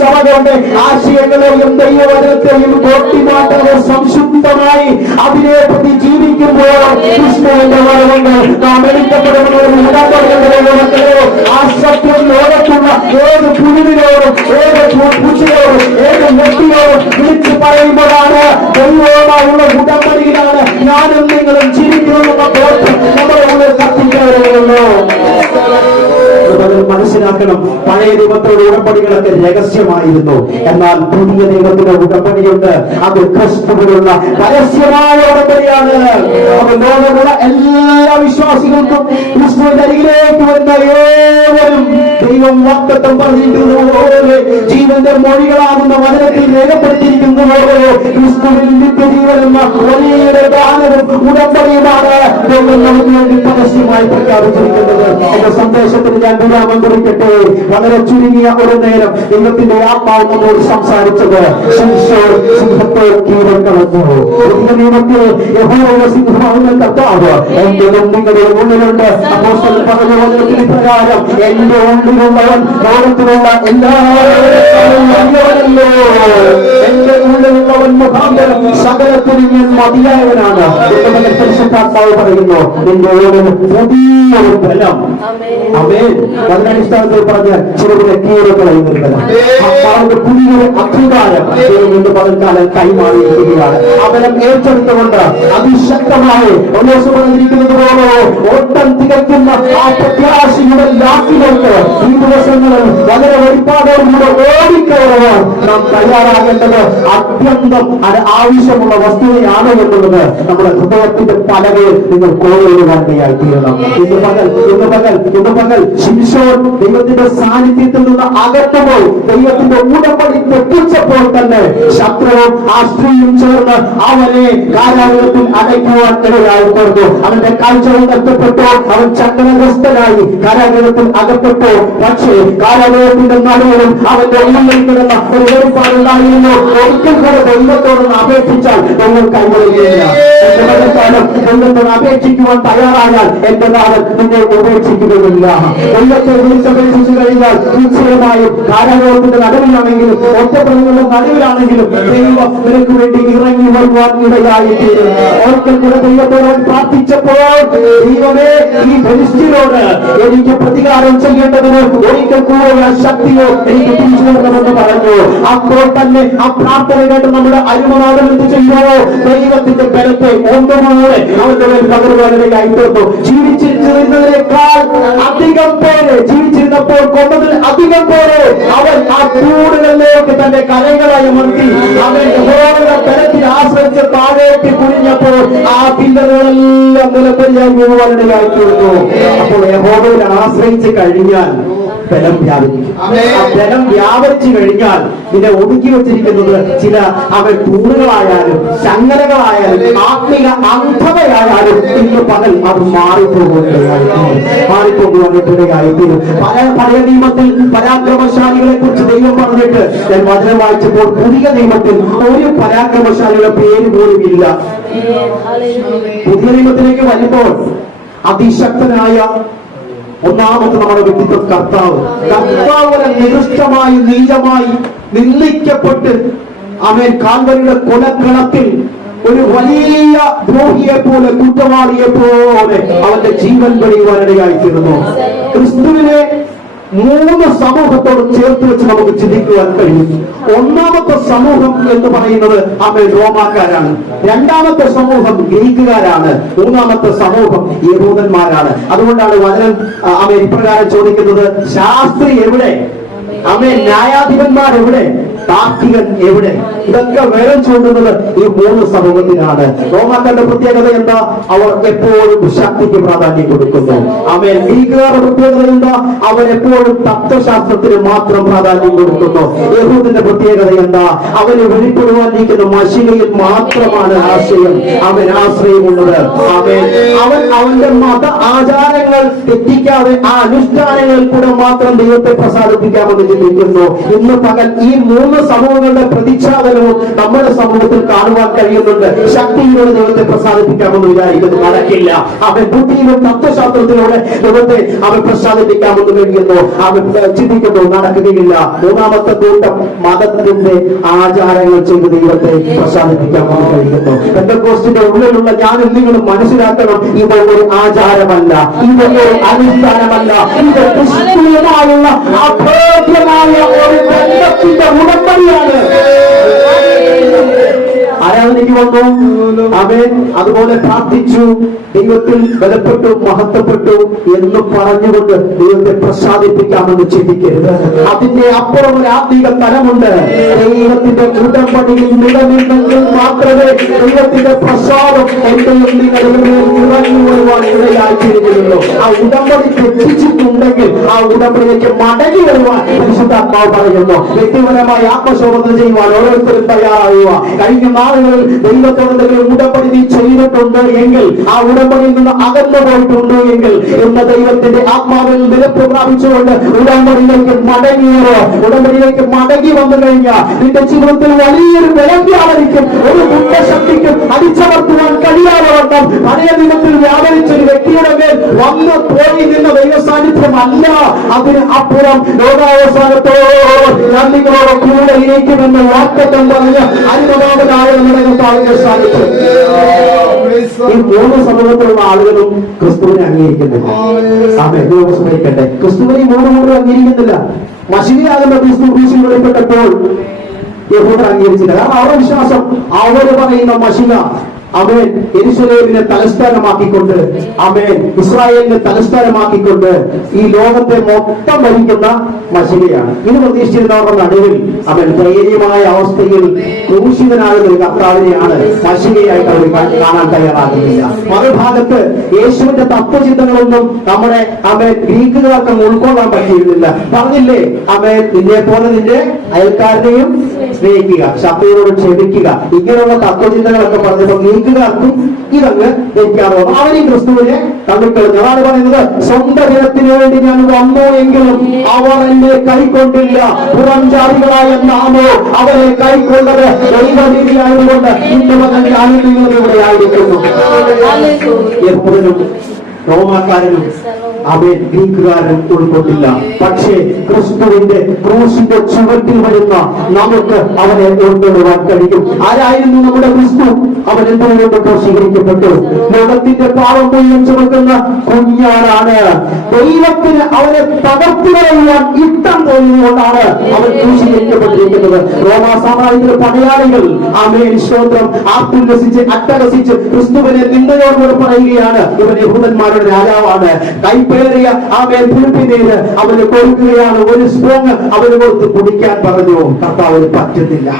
സഭകളുടെ ആശയങ്ങളെയും ദൈവവചനത്തെയും ബോധ്യമാക്കാതെ സംശുദ്ധമായി അതിനെ പറ്റി ജീവിക്കുമ്പോൾ ക്രിസ്തുവിന്റെ വരവുണ്ട്. നാം എടുക്കപ്പെടുന്ന ആ സത്യം ലോകത്തുള്ള ഏത് പുഴുവിനോടും, ഏത് പൂച്ചയോടും, ഏത് വ്യക്തിയോടും വിളിച്ചു പറയുമ്പോഴാണ് ദൈവവുമായുള്ള ഉടമ്പടിയിലാണ് ഞാനും നിങ്ങളും ജീവിക്കുമെന്നുള്ള ബോധം നമ്മുടെ ഉള്ളിൽ കത്തിക്കയറുന്നു. മനസ്സിലാക്കണം. പഴയ നിയമത്തിലുള്ള ഉടമ്പടികളൊക്കെ രഹസ്യമായിരുന്നു. എന്നാൽ പുതിയ നിയമത്തിലെ ഉടമ്പടിയുണ്ട്. അത് ക്രിസ്തുവിലുള്ള പരസ്യമായ ഉടമ്പടിയാണ്. ലോകമുള്ള എല്ലാ വിശ്വാസികൾക്കും ക്രിസ്തുവിന്റെ അരികിലേക്ക് വരുന്ന ഏവരും ദൈവം വാഗ്ദത്തം പറഞ്ഞിരിക്കുന്നതുപോലെ, ജീവന്റെ മൊഴികളാകുന്ന വചനത്തിൽ രേഖപ്പെടുത്തിയിരിക്കുന്നതുപോലെ, ക്രിസ്തുവിൽ നിത്യജീവനെന്ന വലിയ ദാനവും ഉടമ്പടിയുമാണ് ദൈവം നമുക്ക് വേണ്ടി പരസ്യമായി പ്രഖ്യാപിച്ചിരിക്കുന്നത്. എന്റെ സന്ദേശത്തിന് ഞാൻ വിരാമം കുറിക്കട്ടെ. വളരെ ചുരുങ്ങിയ ഒരു നേരം ദൈവത്തിന്റെ ആത്മാവ് നമ്മോട് സംസാരിച്ചത് സിംഹത്തെ കീഴടക്കുന്നു. പുതിയ നിയമത്തിൽ യഹോവ സിംഹമാകുന്ന കർത്താവ് എന്റെ നിങ്ങളുടെ ഉള്ളിലുണ്ട്. അപ്പോസ്തലൻ പറഞ്ഞ വചനത്തിന് പ്രകാരം എന്റെ ഉള്ളിലുള്ളവൻ ലോകത്തിലുള്ള എല്ലാവരുമല്ലോ. എന്റെ ഉള്ളിലുള്ളവൻ മുഖാന്തരം സകലത്തിനും ഞാൻ മതിയായവനാണ്. പരിശുദ്ധാത്മാവ് പറയുന്നു, നിന്റെ ഉള്ളിൽ പുതിയൊരു ബലം. ആമേൻ. അതിനടിസ്ഥാനത്തിൽ പറഞ്ഞ് ചിലരുടെ കീഴടക്കളയുന്നുണ്ട്. അവരുടെ പുതിയൊരു അധികാരം ഇന്ന് പകൽക്കാലം കൈമാറിയിരിക്കുകയാണ്. അവലം ഏറ്റെടുത്തുകൊണ്ട് അതിശക്തമായി പറഞ്ഞിരിക്കുന്നത് പോലെ ഓട്ടം തികയ്ക്കുന്ന ആ പ്രത്യാശയുടെ ലാക്കിലേക്ക് ഈ ദിവസങ്ങളിൽ വളരെ ഒരുപാടോടുകൂടെ ഓടിക്കയറുവാൻ നാം തയ്യാറാകേണ്ടത് അത്യന്തം ആവശ്യമുള്ള വസ്തുതയാണ് എന്നുള്ളത് നമ്മുടെ ഹൃദയത്തിന്റെ പലകയിൽ നിങ്ങൾ കോഴിയിടുവാൻ തീരണം. ഇന്ന് പകൽ ശിംശോൻ ദൈവത്തിന്റെ സാന്നിധ്യത്തിൽ നിന്ന് അകറ്റുമ്പോൾ, ദൈവത്തിന്റെ ഉടമ്പടി തെറ്റിച്ചപ്പോൾ തന്നെ ശത്രുവും ആ സ്ത്രീയും ചേർന്ന് അവനെ കാരാഗ്രഹത്തിൽ അടയ്ക്കുവാൻ ഇടയായിത്തീർന്നു. അവന്റെ കാഴ്ചകൾ നഷ്ടപ്പെട്ടു. അവൻ ചങ്ങലഗ്രസ്തനായി കാരാഗ്രഹത്തിൽ അകപ്പെട്ടു. പക്ഷേ കാരാഗ്രഹത്തിന്റെ നടുവിലും അവന്റെ ഉള്ളിൽ കിടന്ന ഒരു വേർപാടുണ്ടായിരുന്നു. ഒരിക്കൽ കൂടെ ദൈവത്തോടൊന്ന് അപേക്ഷിച്ചാൽ ദൈവം കൈകൊള്ളുകയില്ല. ദൈവത്തോട് അപേക്ഷിക്കുവാൻ തയ്യാറായാൽ എന്റെ നാഥൻ നിന്നെ ഉപേക്ഷിക്കുകയില്ല. ദൈവത്തെ വിളിച്ചപേക്ഷിച്ചു കഴിഞ്ഞാൽ തീർച്ചയായും കാരാഗ്രഹത്തിന്റെ നടുവിലാണെങ്കിലും ഒറ്റപ്പെടുന്ന നടുവിലാണെങ്കിലും ദൈവം നിനക്ക് വേണ്ടി ഇറങ്ങി വരുവാൻ ഇടയായിത്തീരും. ഒരിക്കൽ കൂടെ ദൈവത്തോട് പ്രാർത്ഥിച്ചപ്പോൾ, ദൈവമേ, ഈ ഫെലിസ്ത്യരോട് എനിക്ക് പ്രതികാരം ചെയ്യേണ്ടതിന് ഒരിക്കൽ കൂടെ ശക്തിയോ എനിക്ക് തിരിച്ചു തരണമെന്ന് പറഞ്ഞു. അപ്പോൾ തന്നെ ആ പ്രാർത്ഥന കേട്ട് നമ്മുടെ അരുമനാഥൻ എന്ത് ചെയ്യുമോ, ദൈവത്തിന്റെ ബലത്തെ ഒന്നുകൂടെ അവന്റെ മേൽ പകരുവാനിടയായിത്തീർന്നു. ജീവിച്ചിരുന്നതിനേക്കാൾ അധികം പേര്, ജീവിച്ചിരുന്നപ്പോൾ കൊന്നതിൽ അധികം പേര് അവൻ ആ കൂടുകളിലേക്ക് തന്റെ കലകളായി അമർത്തി അവൻ യഹോവയുടെ ബലത്തിൽ ആശ്രയിച്ച് താഴേക്ക് കുനിഞ്ഞപ്പോൾ ആ പില്ലറുകളെല്ലാം നിലപ്പരിയായി വീഴുവാനിടയായിത്തീർന്നു. അപ്പോൾ യഹോവയിൽ ആശ്രയിച്ച് കഴിഞ്ഞാൽ ബലം വ്യാപിക്കും. ആ ബലം വ്യാപരിച്ചു കഴിഞ്ഞാൽ ഇതിനെ ഒതുക്കി വെച്ചിരിക്കുന്നത് ചില അവൻ തൂണുകളായാലും ചങ്ങലകളായാലും ആത്മീക അന്ധതയായാലും ഇന്ന് പകൽ അത് മാറിപ്പോകുവാനിടയായിത്തീരും. പഴയ നിയമത്തിൽ പരാക്രമശാലികളെ കുറിച്ച് ദൈവം പറഞ്ഞിട്ട് ഞാൻ വചനം വായിച്ചപ്പോൾ പുതിയ നിയമത്തിൽ ഒരു പരാക്രമശാലിയുടെ പേര് പോലും ഇല്ല. പുതിയ നിയമത്തിലേക്ക് വരുമ്പോൾ അതിശക്തനായ ഒന്നാമത്തെ നമ്മുടെ വ്യക്തിത്വം കർത്താവ് നികൃഷ്ടമായി നീചമായി നിന്ദിക്കപ്പെട്ട് അവൻ കാൽവരിയുടെ കൊലക്കളത്തിൽ ഒരു വലിയ ദ്രോഹിയെ പോലെ, കുറ്റവാളിയെ പോലെ അവന്റെ ജീവൻ വെളിയുവാനിടയായിത്തീർന്നു. ക്രിസ്തുവിനെ മൂന്ന് സമൂഹത്തോട് ചേർത്ത് വെച്ച് നമുക്ക് ചിന്തിക്കുവാൻ കഴിയും. ഒന്നാമത്തെ സമൂഹം എന്ന് പറയുന്നത് അവൻ റോമാക്കാരാണ്. രണ്ടാമത്തെ സമൂഹം ഗ്രീക്കുകാരാണ്. മൂന്നാമത്തെ സമൂഹം യഹൂദന്മാരാണ്. അതുകൊണ്ടാണ് വചനം അവൻ ഇപ്രകാരം ചോദിക്കുന്നത്, ശാസ്ത്രി എവിടെ? അവൻ ന്യായാധിപന്മാർ എവിടെ? താർക്കികൻ എവിടെ? ഇതൊക്കെ വേറെ ചൂണ്ടുന്നത് ഈ മൂന്ന് സമൂഹത്തിനാണ്. റോമാക്കാരുടെ പ്രത്യേകത എന്താ? അവർ എപ്പോഴും ശക്തിക്ക് പ്രാധാന്യം കൊടുക്കുന്നു. അവൻ ഗ്രീക്കുകാരുടെ പ്രത്യേകത എന്താ? അവർ എപ്പോഴും തത്വശാസ്ത്രത്തിന് മാത്രം പ്രാധാന്യം കൊടുക്കുന്നു. യഹൂദിന്റെ പ്രത്യേകത എന്താ? അവന് വെളിപ്പെടുവാനിരിക്കുന്ന മശിലയിൽ മാത്രമാണ് ആശയം, അവൻ ആശ്രയമുള്ളത്. അവൻ അവന്റെ മത ആചാരങ്ങൾ തെറ്റിക്കാതെ ആ അനുഷ്ഠാനങ്ങളിൽ കൂടെ മാത്രം ദൈവത്തെ പ്രസാദിപ്പിക്കാമെന്ന് ചിന്തിക്കുന്നു. ഇന്ന് പകൽ ഈ മൂന്ന് സമൂഹങ്ങളുടെ പ്രതിച്ഛാദനവും നമ്മുടെ സമൂഹത്തിൽ കാണുവാൻ കഴിയുന്നുണ്ട്. ശക്തിയിലൂടെ ദൈവത്തെ പ്രസാദിപ്പിക്കാമെന്ന് വിചാരിക്കുന്നു, നടക്കില്ല. അവൻ ബുദ്ധിയിലും തത്വശാസ്ത്രത്തിലൂടെ ദൈവത്തെ അവൻ പ്രസാദിപ്പിക്കാമെന്ന് കഴിയുന്നു, അവൻ ചിന്തിക്കുന്നു, നടക്കുകയില്ല. മൂന്നാമത്തെ കൂട്ടം മതത്തിന്റെ ആചാരങ്ങൾ ചെയ്ത് ദൈവത്തെ പ്രസാദിപ്പിക്കാമെന്ന് കഴിയുന്നു. പെന്തക്കോസ്റ്റിന്റെ ഉള്ളിലുള്ള ഞാനും നിങ്ങളും മനസ്സിലാക്കണം, ഇത് ഒരു ആചാരമല്ല, ഇത് ഒരു അനുഷ്ഠാനമല്ല, ഇത് ക്രിസ്തീയമായുള്ള അഭേദ്യമായ ഒരു ബന്ധത്തിന്റെ ഉടമ്പടിയാണ്. ആരാധനയ്ക്ക് വന്നു. അവൻ അതുപോലെ പ്രാർത്ഥിച്ചു, ദൈവത്തിൽ ബലപ്പെട്ടു, മഹത്വപ്പെട്ടു എന്ന് പറഞ്ഞുകൊണ്ട് ദൈവത്തെ പ്രസാദിപ്പിക്കാമെന്ന് ചിന്തിക്കരുത്. അതിന്റെ അപ്പുറം ഒരു ആത്മീക തലമുണ്ട്. ദൈവത്തിന്റെ ഉടമ്പടിയിൽ നിലനിന്നെങ്കിൽ മാത്രമേ ദൈവത്തിന്റെ പ്രസാദം എന്റെയും നിങ്ങളുടെ ഇറങ്ങി വരുവാൻ ഇടയായിത്തീരുകയുള്ളൂ. ആ ഉടമ്പടി തെറ്റിച്ചിട്ടുണ്ടെങ്കിൽ ആ ഉടമ്പടിയിലേക്ക് മടങ്ങി വരുവാൻ പരിശുദ്ധാത്മാവ് പറയുന്നു. വ്യക്തിപരമായി ആത്മശോധന ചെയ്യുവാൻ ഓരോരുത്തരും തയ്യാറാവുക. കഴിഞ്ഞ നാളുകളിൽ ദൈവത്തോട് എന്തെങ്കിലും ഉടമ്പടി നീ ചെയ്തിട്ടുണ്ട് എങ്കിൽ, ആ ഉടമ്പടിയിൽ നിന്ന് അകന്നു പോയിട്ടുണ്ട് എങ്കിൽ, ഇന്ന് ദൈവത്തിന്റെ ആത്മാവിൽ നിരപ്പ് പ്രാപിച്ചുകൊണ്ട് ഉടമ്പടിയിലേക്ക് മടങ്ങിയോ, ഉടമ്പടിയിലേക്ക് മടങ്ങി വന്നു കഴിഞ്ഞാൽ നിന്റെ ജീവിതത്തിൽ വലിയൊരു ബലം വ്യാപരിക്കും. ഒരു ദുഷ്ടശക്തിക്കും അടിച്ചമർത്തുവാൻ കഴിയാതെ വണ്ണം പഴയ ദിനത്തിൽ വ്യാപരിച്ച ഒരു വ്യക്തിയുടെ മേൽ വന്ന് പോയി നിന്ന ദൈവ സാന്നിധ്യം അല്ല, അതിന് അപ്പുറം ലോകാവസാനത്തോളം ഞാൻ നിങ്ങളോട് കൂടെ ഇരിക്കുമെന്ന് വാക്തത്വം പറഞ്ഞ് അനുഭവനായ നമ്മുടെ കർത്താവിന്റെ സാന്നിധ്യം. ഈ മൂന്ന് സമൂഹത്തിലുള്ള ആളുകളും ക്രിസ്തുവിനെ അംഗീകരിക്കുന്നില്ല. സമയക്കട്ടെ, ക്രിസ്തുവിനെ മൂന്ന് അംഗീകരിക്കുന്നില്ല. മശിനിയാകുന്ന ക്രിസ്തു ക്രൂശിൽ വെളിപ്പെട്ടപ്പോൾ യഹൂദർ അംഗീകരിച്ചില്ല. കാരണം അവരുടെ വിശ്വാസം അവര് പറയുന്ന മശിന അവൻ യെരൂശലേമിനെ തലസ്ഥാനമാക്കിക്കൊണ്ട്, അവൻ ഇസ്രായേലിനെ തലസ്ഥാനമാക്കിക്കൊണ്ട് ഈ ലോകത്തെ മൊത്തം ഭരിക്കുന്ന മശികയാണ്. ഇത് പ്രതീക്ഷിച്ചിരുന്നവരുടെ നടുവിൽ അവൻ ദയനീയമായ അവസ്ഥയിൽ ക്രൂശിതനാകുന്ന ഒരു കർത്താവിനെയാണ് മശികയായിട്ട് അവർ കാണാൻ തയ്യാറാകുന്നില്ല. മറുഭാഗത്ത് യേശുവിന്റെ തത്വചിന്തകളൊന്നും നമ്മുടെ അവൻ ഗ്രീക്കുകാർക്ക് ഉൾക്കൊള്ളാൻ പറ്റിയിരുന്നില്ല. പറഞ്ഞില്ലേ, അവൻ നിന്നെ പോലെ നിന്റെ അയൽക്കാരനെയും സ്നേഹിക്കുക, ശത്രുവിനോട് ക്ഷമിക്കുക, ഇങ്ങനെയുള്ള തത്വചിന്തകളൊക്കെ പറഞ്ഞപ്പോൾ ഗ്രീക്കുകാർക്കും ഇതങ്ങ് ധരിക്കാറോ. അവരെയും ക്രിസ്തുവിനെ തള്ളിക്കളഞ്ഞു. അതാണ് പറയുന്നത്, സ്വന്തം ജനത്തിന് വേണ്ടി ഞാൻ വന്നു എങ്കിലും അവർ എന്നെ കൈക്കൊണ്ടില്ല. പുറം ജാതികളായ നാമോ അവരെ കൈക്കൊണ്ടത് ദൈവരീതിയായതുകൊണ്ട് ഇന്ന് മകൻ ആയുധങ്ങളും ഇവിടെ ആയിരിക്കുന്നു. എപ്പോഴും റോമാക്കാരനും അവൻ ഗ്രീക്കുകാരൻ ഉൾക്കൊണ്ടില്ല. പക്ഷേ ക്രിസ്തുവിന്റെ ക്രൂശിന്റെ ചുവട്ടിൽ വരുന്ന നമുക്ക് അവനെ ഉൾക്കൊള്ളുവാൻ കഴിയും. ആരായിരുന്നു നമ്മുടെ ക്രിസ്തു? അവൻ എന്തുകൊണ്ടോ സ്വീകരിക്കപ്പെട്ടു. ലോകത്തിന്റെ പാപം മുഴുവൻ ചുമക്കുന്ന കുഞ്ഞാടാണ്. ദൈവത്തിന് അവനെ തകർത്തി കളയുവാൻ ഇഷ്ടം തോന്നിയതുകൊണ്ടാണ് അവൻ ക്രൂശീകരിക്കപ്പെട്ടിരിക്കുന്നത്. റോമാ സാമ്രാജ്യത്തിലെ പടയാളികൾ ആമേൻ സ്തോത്രം ആർത്തുല്ലസിച്ച് അട്ടഹസിച്ച് ക്രിസ്തുവിനെ നിന്ദയോടുകൂടെ പറയുകയാണ്, ഇവൻ യഹൂദന്മാരുടെ രാജാവാണ്. കൈപ്പേറിയ ആമേൻ പുൽപ്പിനീര് അവന് കൊടുക്കുകയാണ്. ഒരു സ്പോങ് അവന് കൊടുത്ത് കുടിക്കാൻ പറഞ്ഞു. കർത്താവിന് പറ്റുന്നില്ല.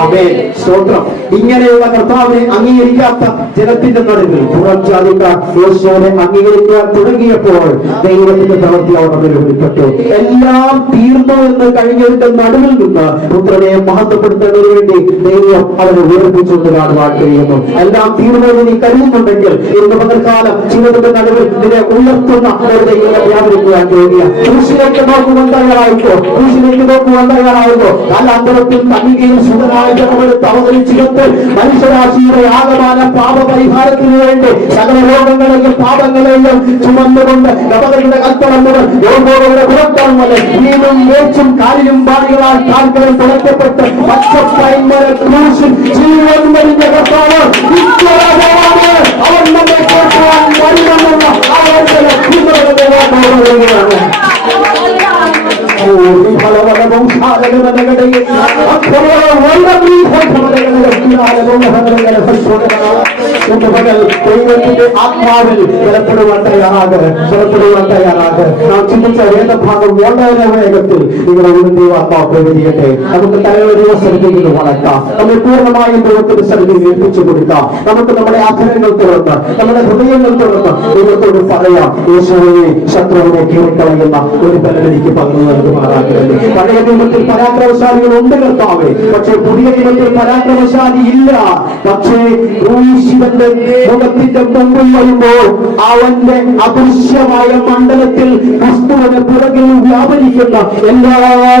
ആമേൻ സ്തോത്രം. ഇങ്ങനെയുള്ള കർത്താവിനെ അംഗീകരിക്കാത്ത ജനത്തിന്റെ നടുവിൽ പുറം ജാതിക്കാർ യേശുവിനെ അംഗീകരിക്കാൻ തുടങ്ങിയപ്പോൾ ദൈവത്തിന്റെ പ്രവൃത്തി അവിടെ വെളിപ്പെട്ടു. എല്ലാം തീർന്നു എന്ന് കഴിഞ്ഞതിന്റെ നടുവിൽ നിന്ന് പുത്രനെ മഹത്വപ്പെടുത്തുന്നതിന് വേണ്ടി ദൈവം അവനെ ഉയർപ്പിച്ചുകൊണ്ട് കാണുവാൻ കഴിയുന്നു. എല്ലാം തീർന്നു നീ കഴിയുന്നുണ്ടെങ്കിൽ ഇന്ന് പകൽക്കാലം ജീവിതത്തിന്റെ നടുവിൽ നിന്നെ ഉയർത്തുന്ന ഒരു ദൈവത്തെ വ്യാപരിക്കുവാൻ കഴിയുക. ക്രൂശിലേക്ക് നോക്കുവാൻ തയ്യാറായിക്കോ, ക്രൂശിലേക്ക് നോക്കുവാൻ തയ്യാറായിക്കോ. കാലാന്തരത്തിൽ തന്നികയും സുഖമായ ജനമെടുത്ത് അവതരിച്ചിടത്ത് മനുഷ്യരാശിയുടെ ആകമാന പാപപരിഹാരത്തിന് വേണ്ടി സകല രോഗങ്ങളെയും പാപങ്ങളെയും ചുമന്നുകൊണ്ട് ഗവകളുടെ കൽപ്പന മുതൽ രോഗങ്ങളുടെ പുറത്താണുമല്ലേ വീണ്ടും വേച്ചും കാലിലും പാടികളാൽ കാൽക്കളിൽ തുളയ്ക്കപ്പെട്ട് പച്ചപ്പൈമര ക്രൂശിൽ ജീവൻ മരിഞ്ഞ കർത്താവ് അവൻ നമ്മെ കേൾക്കുവാൻ വരുമെന്നുള്ള അവരുടെ ദൈവത്തിന്റെ ആത്മാവിൽ ബലപ്പെടുവാൻ തയ്യാറാക്. നാം ചിന്തിച്ച വേദഭാഗം വളരെ വേഗത്തിൽ നിങ്ങളുടെ ഉള്ളിൽ ആത്മാവ് പ്രവേശിക്കട്ടെ. നമുക്ക് തലയുടെ ദിവസത്തിലേക്ക് വളർത്താം. നമ്മൾ പൂർണ്ണമായും ദൈവത്തിന്റെ സ്ഥലത്തിൽ ഏൽപ്പിച്ചു കൊടുക്കാം. നമുക്ക് നമ്മുടെ ആഗ്രഹങ്ങൾ തുറന്ന് നമ്മുടെ ഹൃദയങ്ങൾ തുറന്ന് ദൈവത്തോട് പറയാം, യേശുവിനെ ശത്രുവിനെ കീഴിക്കളയുന്ന ഒരു ബലമെനിക്ക് പകർന്നു നൽകുമാറാകരുത്. പഴയ നിയമത്തിൽ പരാക്രമശാലികൾ ഉണ്ട് കർത്താവേ, പക്ഷെ പുതിയ നിയമത്തിൽ പരാക്രമശാലി ഇല്ല. പക്ഷേ ക്രൂശിതന്റെ മുഖത്തിന്റെ മുമ്പിൽ വരുമ്പോൾ അവന്റെ അദൃശ്യമായ മണ്ഡലത്തിൽ ക്രിസ്തുവിന് പുറകിൽ വ്യാപരിക്കുന്ന എല്ലാ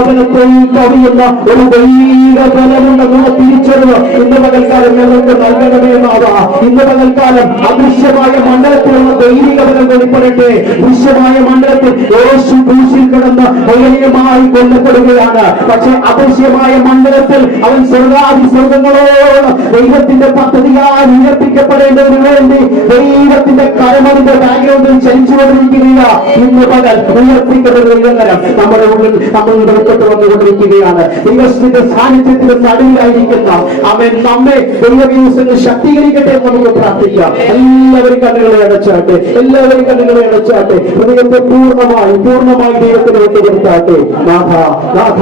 ബലത്തെയും കവിയുന്ന ഒരു ദൈവിക ബലമുണ്ടെന്നുള്ള തിരിച്ചറിവ് ഇന്ന് പകൽക്കാലം ഞങ്ങൾക്ക് നൽകണമേ നാഥാ. ഇന്ന് പകൽക്കാലം അദൃശ്യമായ മണ്ഡലത്തിലുള്ള ദൈവിക ബലം വെളിപ്പെടട്ടെ. ദൃശ്യമായ മണ്ഡലത്തിൽ യേശു ക്രൂശിൽ കിടന്ന് ദയനീയമായി കൊല്ലപ്പെടുകയാണ്. പക്ഷെ അദൃശ്യമായ മണ്ഡലത്തിൽ അവൻ സ്വർഗാദി സ്വർഗങ്ങളോട് ദൈവത്തിന്റെ പദ്ധതിയാൽ ഉയർപ്പിക്കപ്പെട്ട ബലപ്പെടേണ്ടതിന് വേണ്ടി ദൈവത്തിന്റെ കരമതിന്റെ ബാക്ക്ഗ്രൗണ്ടിൽ ചലിച്ചുകൊണ്ടിരിക്കുകയില്ല. ഇന്ന് പകൽ ഉയർത്തിക്കുന്ന ദൈവകരം നമ്മുടെ ഉള്ളിൽ നമ്മൾ വെളിപ്പെട്ട് വന്നുകൊണ്ടിരിക്കുകയാണ്. ദൈവത്തിന്റെ സാന്നിധ്യത്തിന് നടുവിലായിരിക്കുന്ന അവൻ നമ്മെ ദൈവവ്യൂസങ്ങൾ ശക്തീകരിക്കട്ടെ എന്ന് നമുക്ക് പ്രാർത്ഥിക്കാം. എല്ലാവരും കണ്ണുകളെ അടച്ചാട്ടെ, എല്ലാവരും കണ്ണുകളെ അടച്ചാട്ടെ. ഹൃദയത്തെ പൂർണ്ണമായി ദൈവത്തിലേക്ക് കൊടുത്താട്ടെ. നാഥ നാഥ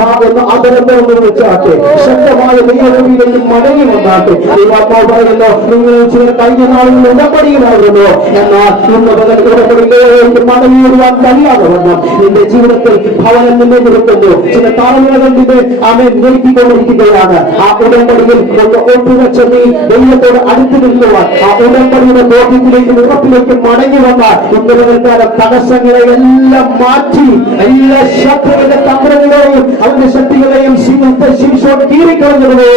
നാഥ എന്ന് അതരന്തരം വെച്ചാട്ടെ. ശക്തമായ ദൈവത്തിലേക്ക് മടങ്ങി വന്നാട്ടെ. ദൈവാത്മാവ് പറയുന്നു, നിങ്ങൾ ചിലർ കഴിഞ്ഞ നാളുകളിൽ ഉടമ്പടിയിലായിരുന്നു, എന്നാൽ ഇന്ന് മുതൽ ഉടമ്പടിയിലേക്ക് മടങ്ങി വരുവാൻ കഴിയാതെ വന്നു. നിന്റെ ജീവിതത്തിൽ ഭവനം നിന്നെ നിൽക്കുന്നു. ചില താഴ്മകൾ നിന്നെ അവൻ നീക്കിക്കൊണ്ടിരിക്കുകയാണ്. ആ ഉടമ്പടിയിൽ ഒന്ന് ഒപ്പുവെച്ച നീ ദൈവത്തോട് അടുത്ത് നിൽക്കുവാൻ, ആ ഉടമ്പടിയുടെ ബോധ്യത്തിലേക്കും ഉറപ്പിലേക്കും മടങ്ങി വന്നാൽ ഇന്ന് മുതൽക്കാലം തടസ്സങ്ങളെ എല്ലാം മാറ്റി എല്ലാ ശത്രുവിന്റെ തന്ത്രങ്ങളെയും അവന്റെ ശക്തികളെയും ശിക്ഷോട് കീറിക്കളഞ്ഞുകൊണ്ട്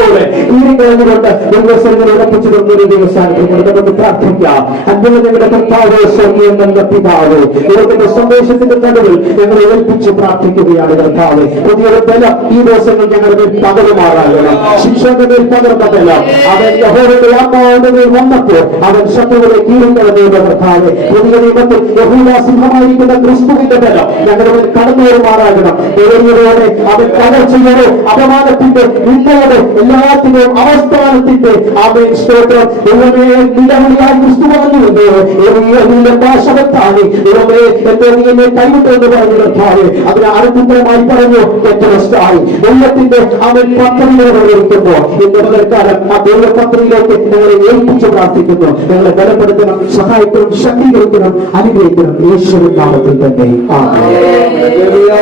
ദിവസങ്ങൾ ഉറപ്പിച്ചിരുന്നൊരു ദിവസാനത്തിൽ നമുക്ക് പ്രാർത്ഥിക്കാം. അന്തിമ ഞങ്ങളുടെ കർത്താവ് സ്വർഗീയം നല്ല പിതാവ്, ദൈവത്തിന്റെ സന്ദേശത്തിന്റെ നടുവിൽ ഞങ്ങൾ ഏൽപ്പിച്ച് പ്രാർത്ഥിക്കുകയാണ്. കർത്താവ്, പുതിയൊരു ബലം ഈ ദിവസങ്ങൾ ഞങ്ങളുടെ മേൽ പകരുമാറാകണം. ശിക്ഷയുടെ മേൽ പകർന്ന ബലം അവൻ യഹോവയുടെ ആത്മാവിന്റെ മേൽ വന്നപ്പോൾ അവൻ ശത്രുവിനെ കീറിക്കളഞ്ഞു. കർത്താവ്, പുതിയ നിയമത്തിൽ യഹൂദാ സിംഹമായിരിക്കുന്ന ക്രിസ്തുവിന്റെ ബലം ഞങ്ങളുടെ മേൽ കടന്നു വരുമാറാകണം. ദൈവങ്ങളോടെ അവൻ കടർച്ചയോടെ അപമാനത്തിന്റെ നിന്നയോടെ എല്ലാത്തിന്റെയും അവസ്ഥാനത്തിന്റെ അവൻ സ്തോത്രം ദൈവമേ നിലവിളിയായി ക്രിസ്തു പറഞ്ഞുകൊണ്ട് നിന്റെ ഭാഷവത്താണ് ദൈവമേ എന്തോ നീ എന്നെ കൈവിട്ടെന്ന് പറഞ്ഞു. കർത്താവ്, അതിന് അനുകൂലമായി പറഞ്ഞു ഏറ്റവും ദൈവത്തിന്റെ അവൻ പത്രികകളിരിക്കുമ്പോ ഇന്ന് മുതൽക്കാലം ആ ദൈവ പത്രികയിലേക്ക് ഞങ്ങളെ ഏൽപ്പിച്ച് പ്രാർത്ഥിക്കുന്നു. ഞങ്ങളെ ബലപ്പെടുത്തണം, സഹായിക്കണം, ശക്തീകരിക്കണം, അനുഗ്രഹിക്കണം. യേശുവിൻ നാമത്തിൽ തന്നെ ആമേൻ.